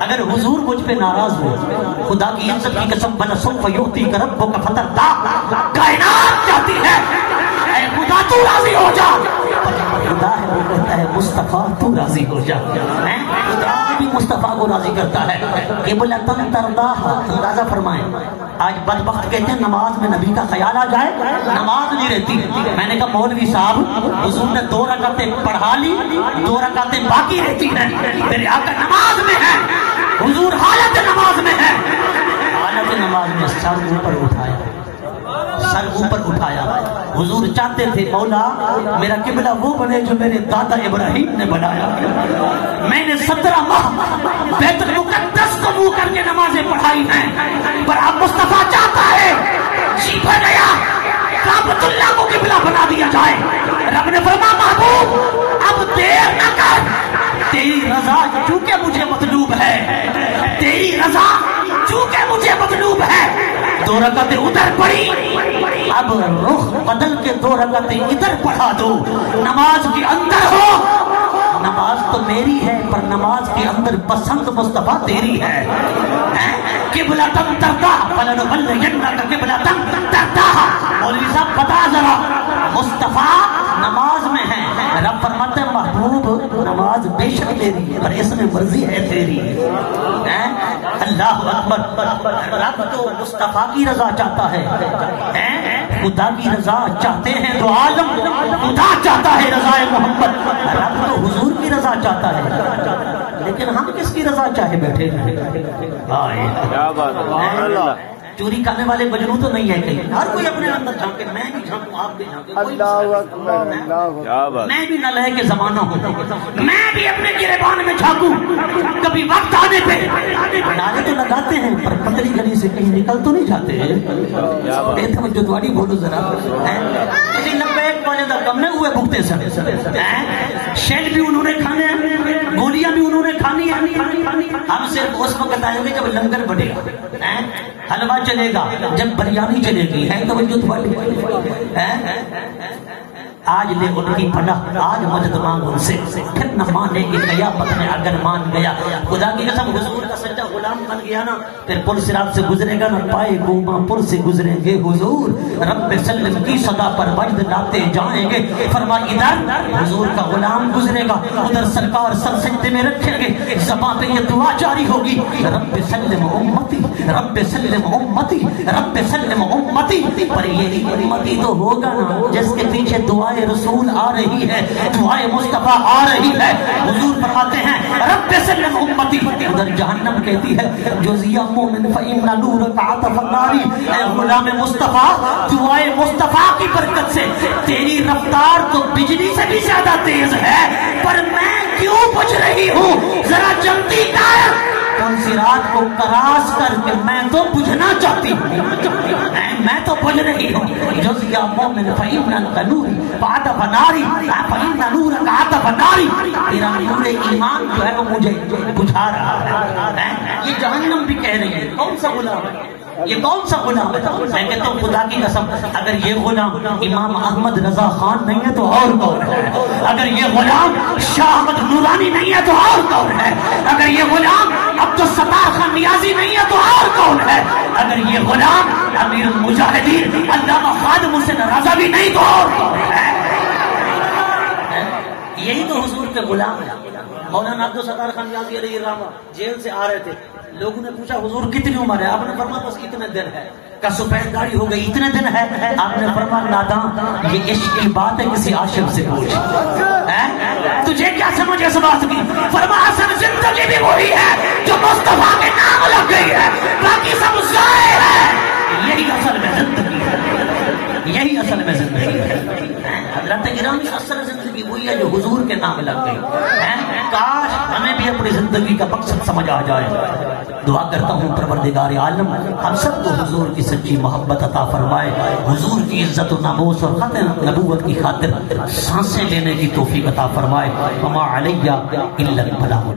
اگر حضور مجھ پہ ناراض ہو، خدا کی عزت کی قسم بنسوف یؤتیک ربک فترضی، کائنات چاہتی ہے اے خدا تو راضی ہو جا. خدا ہے وہ کہتا ہے مصطفیٰ تو راضی ہو جا. خدا بھی مصطفیٰ کو راضی کرتا ہے. قبلۃ ترضاہ، اندازہ فرمائیں آج بدبخت کہتے ہیں نماز میں نبی کا خیال آ جائے نماز نہیں رہتی. میں نے کہا مولوی صاحب حضور نے 2 رکعتیں پڑھا لی، 2 رکعتیں باقی رہتی ہیں، میرے آقا نماز میں ہے، حضور حالت نماز میں ہے. حالت نماز میں سر اوپر اٹھایا، سر اوپر اٹھایا. حضور چاہتے تھے مولا میرا قبلہ وہ بنے جو میرے دادا ابراہیم نے بنایا. میں نے 17 ماہ بیت المقدس کو منہ کر کے نمازیں پڑھائی ہیں، پر اب مصطفیٰ چاہتا ہے جی بھر گیا کعبۃ اللہ کو قبلہ بنا دیا جائے. رب نے فرمایا محبوب اب دیر نہ کر، تیری رضا چونکہ مجھے مطلوب ہے، تیری رضا چونکہ مجھے مطلوب ہے. 2 رکعتیں ادھر پڑھی، اب رخ بدل کے 2 رکعتیں ادھر پڑھا دو. نماز کے اندر ہو، نماز تو میری ہے پر نماز کے اندر پسند مصطفیٰ تیری ہے. قبلۃ ترضاہ فلنولینک قبلۃ ترضاہ. مولوی صاحب بتا ذرا مصطفیٰ نماز میں ہے، رب فرماتے ہیں محبوب نماز بے شک میری ہے پر اس میں مرضی ہے تیری. اللہ اکبر. رب تو مصطفیٰ کی رضا چاہتا ہے، خدا کی رضا چاہتے ہیں تو عالم خدا چاہتا ہے رضا محمد. رب تو حضور کی رضا چاہتا ہے، لیکن ہم کس کی رضا چاہے بیٹھے ہیں. چوری کرنے والے مجنو تو نہیں ہے کہیں، ہر کوئی اپنے اندر جھانکے، میں بھی جھانکوں آپ بھی جھانکیں. اللہ اکبر. میں بھی نلے کے زمانہ ہوں، میں بھی اپنے گریبان میں جھانکوں. کبھی وقت آنے پہ نعرے تو لگاتے ہیں پر پتلی گلی سے کہیں نکل تو نہیں جاتے ہیں. جو تمہاری بولو ذرا کسی 91 والے دا کم نہیں ہوئے بھگتے سر. شیل بھی انہوں نے کھانے ہیں، گولیاں بھی انہوں نے کھانی ہیں. ہم صرف اس وقت آئیں گے جب لنگر بڑھے گا، حلوہ چلے گا، جب بریانی چلے گی. ہے توجہ تمہاری. آج لے ان کی پناہ، آج مدد مانگ ان سے، پھر نہ مانے گی قیامت میں اگر مان گیا. خدا کی قسم حضور کا سچا غلام بن گیا نا پھر پل صراط سے گزرے گا نا، پائے گوما پل سے گزریں گے حضور. رب سلم کی صدا پر وجد لاتے جائیں گے. فرمایا ادھر حضور کا غلام گزرے گا، ادھر سرکار سر سجدے میں رکھیں گے، زبان پہ یہ دعا جاری ہوگی رب سلم امتی، رب سلم امتی، رب سلم امتی. پر یہ امتی تو ہوگا نا جس کے پیچھے دعائیں رسول آ رہی ہے، دعائیں مصطفیٰ آ رہی ہے. حضور فرماتے ہیں رب سلم امتی. ادھر جہنم کہتی ہے جو ضیا مومن فإن نورک عطف الناری. اے غلام مصطفیٰ دعائیں مصطفیٰ کی برکت سے تیری رفتار تو بجلی سے بھی زیادہ تیز ہے، پر میں کیوں بجھ رہی ہوں ذرا جلدی کر. ان صراط کو کراس کر کے میں تو بجھنا چاہتی ہوں، میں تو بجھ رہی ہوں. جو ضیا مومن فإن نوری عطف ناری فإن نورک عطف ناری. تیرا نور ایمان جو ہے وہ مجھے بجھا رہا ہے. یہ جہنم بھی کہہ رہی ہے کون سا غلام ہے، یہ کون سا غلام ہے. میں کہتا ہوں خدا کی قسم اگر یہ غلام امام احمد رضا خان نہیں ہے تو اور کون ہے، اگر یہ غلام شاہ احمد نورانی نہیں ہے تو اور کون ہے، اگر یہ غلام عبدالستار خان نیازی نہیں ہے تو اور کون ہے، اگر یہ غلام امیر المجاہدین علامہ خادم حسین رضا بھی نہیں تو اور کون ہے. یہی تو حضور کے غلام ہے۔ مولانا عبدالستار خان یازی علیہ الرحمہ جیل سے آ رہے تھے، لوگوں نے پوچھا حضور کتنی عمر ہے؟ آپ نے فرمایا بس اتنے دن ہے۔ کا سفید داڑھی ہو گئی، اتنے دن ہے؟ آپ نے فرمایا ناداں، یہ عشق کی بات ہے، کسی عاشق سے پوچھ۔ تجھے کیا سمجھ اس بات کی؟ فرمایا اصل زندگی بھی وہی ہے جو مصطفیٰ کے نام لگ گئی ہے، باقی سب ضائع ہے۔ یہی اصل میں زندگی ہے، یہی اصل میں زندگی ہے۔ حضرت گرامی اصل زندگی وہی ہے جو حضور کے نام لگ گئی۔ کاش ہمیں بھی اپنی زندگی کا مقصد سمجھ آ جائے۔ دعا کرتا ہوں پروردگار عالم ہم سب کو حضور کی سچی محبت عطا فرمائے، حضور کی عزت و ناموس اور ختم نبوت کی خاطر سانسیں لینے کی توفیق عطا فرمائے۔ وما علیہ الا البلاغ۔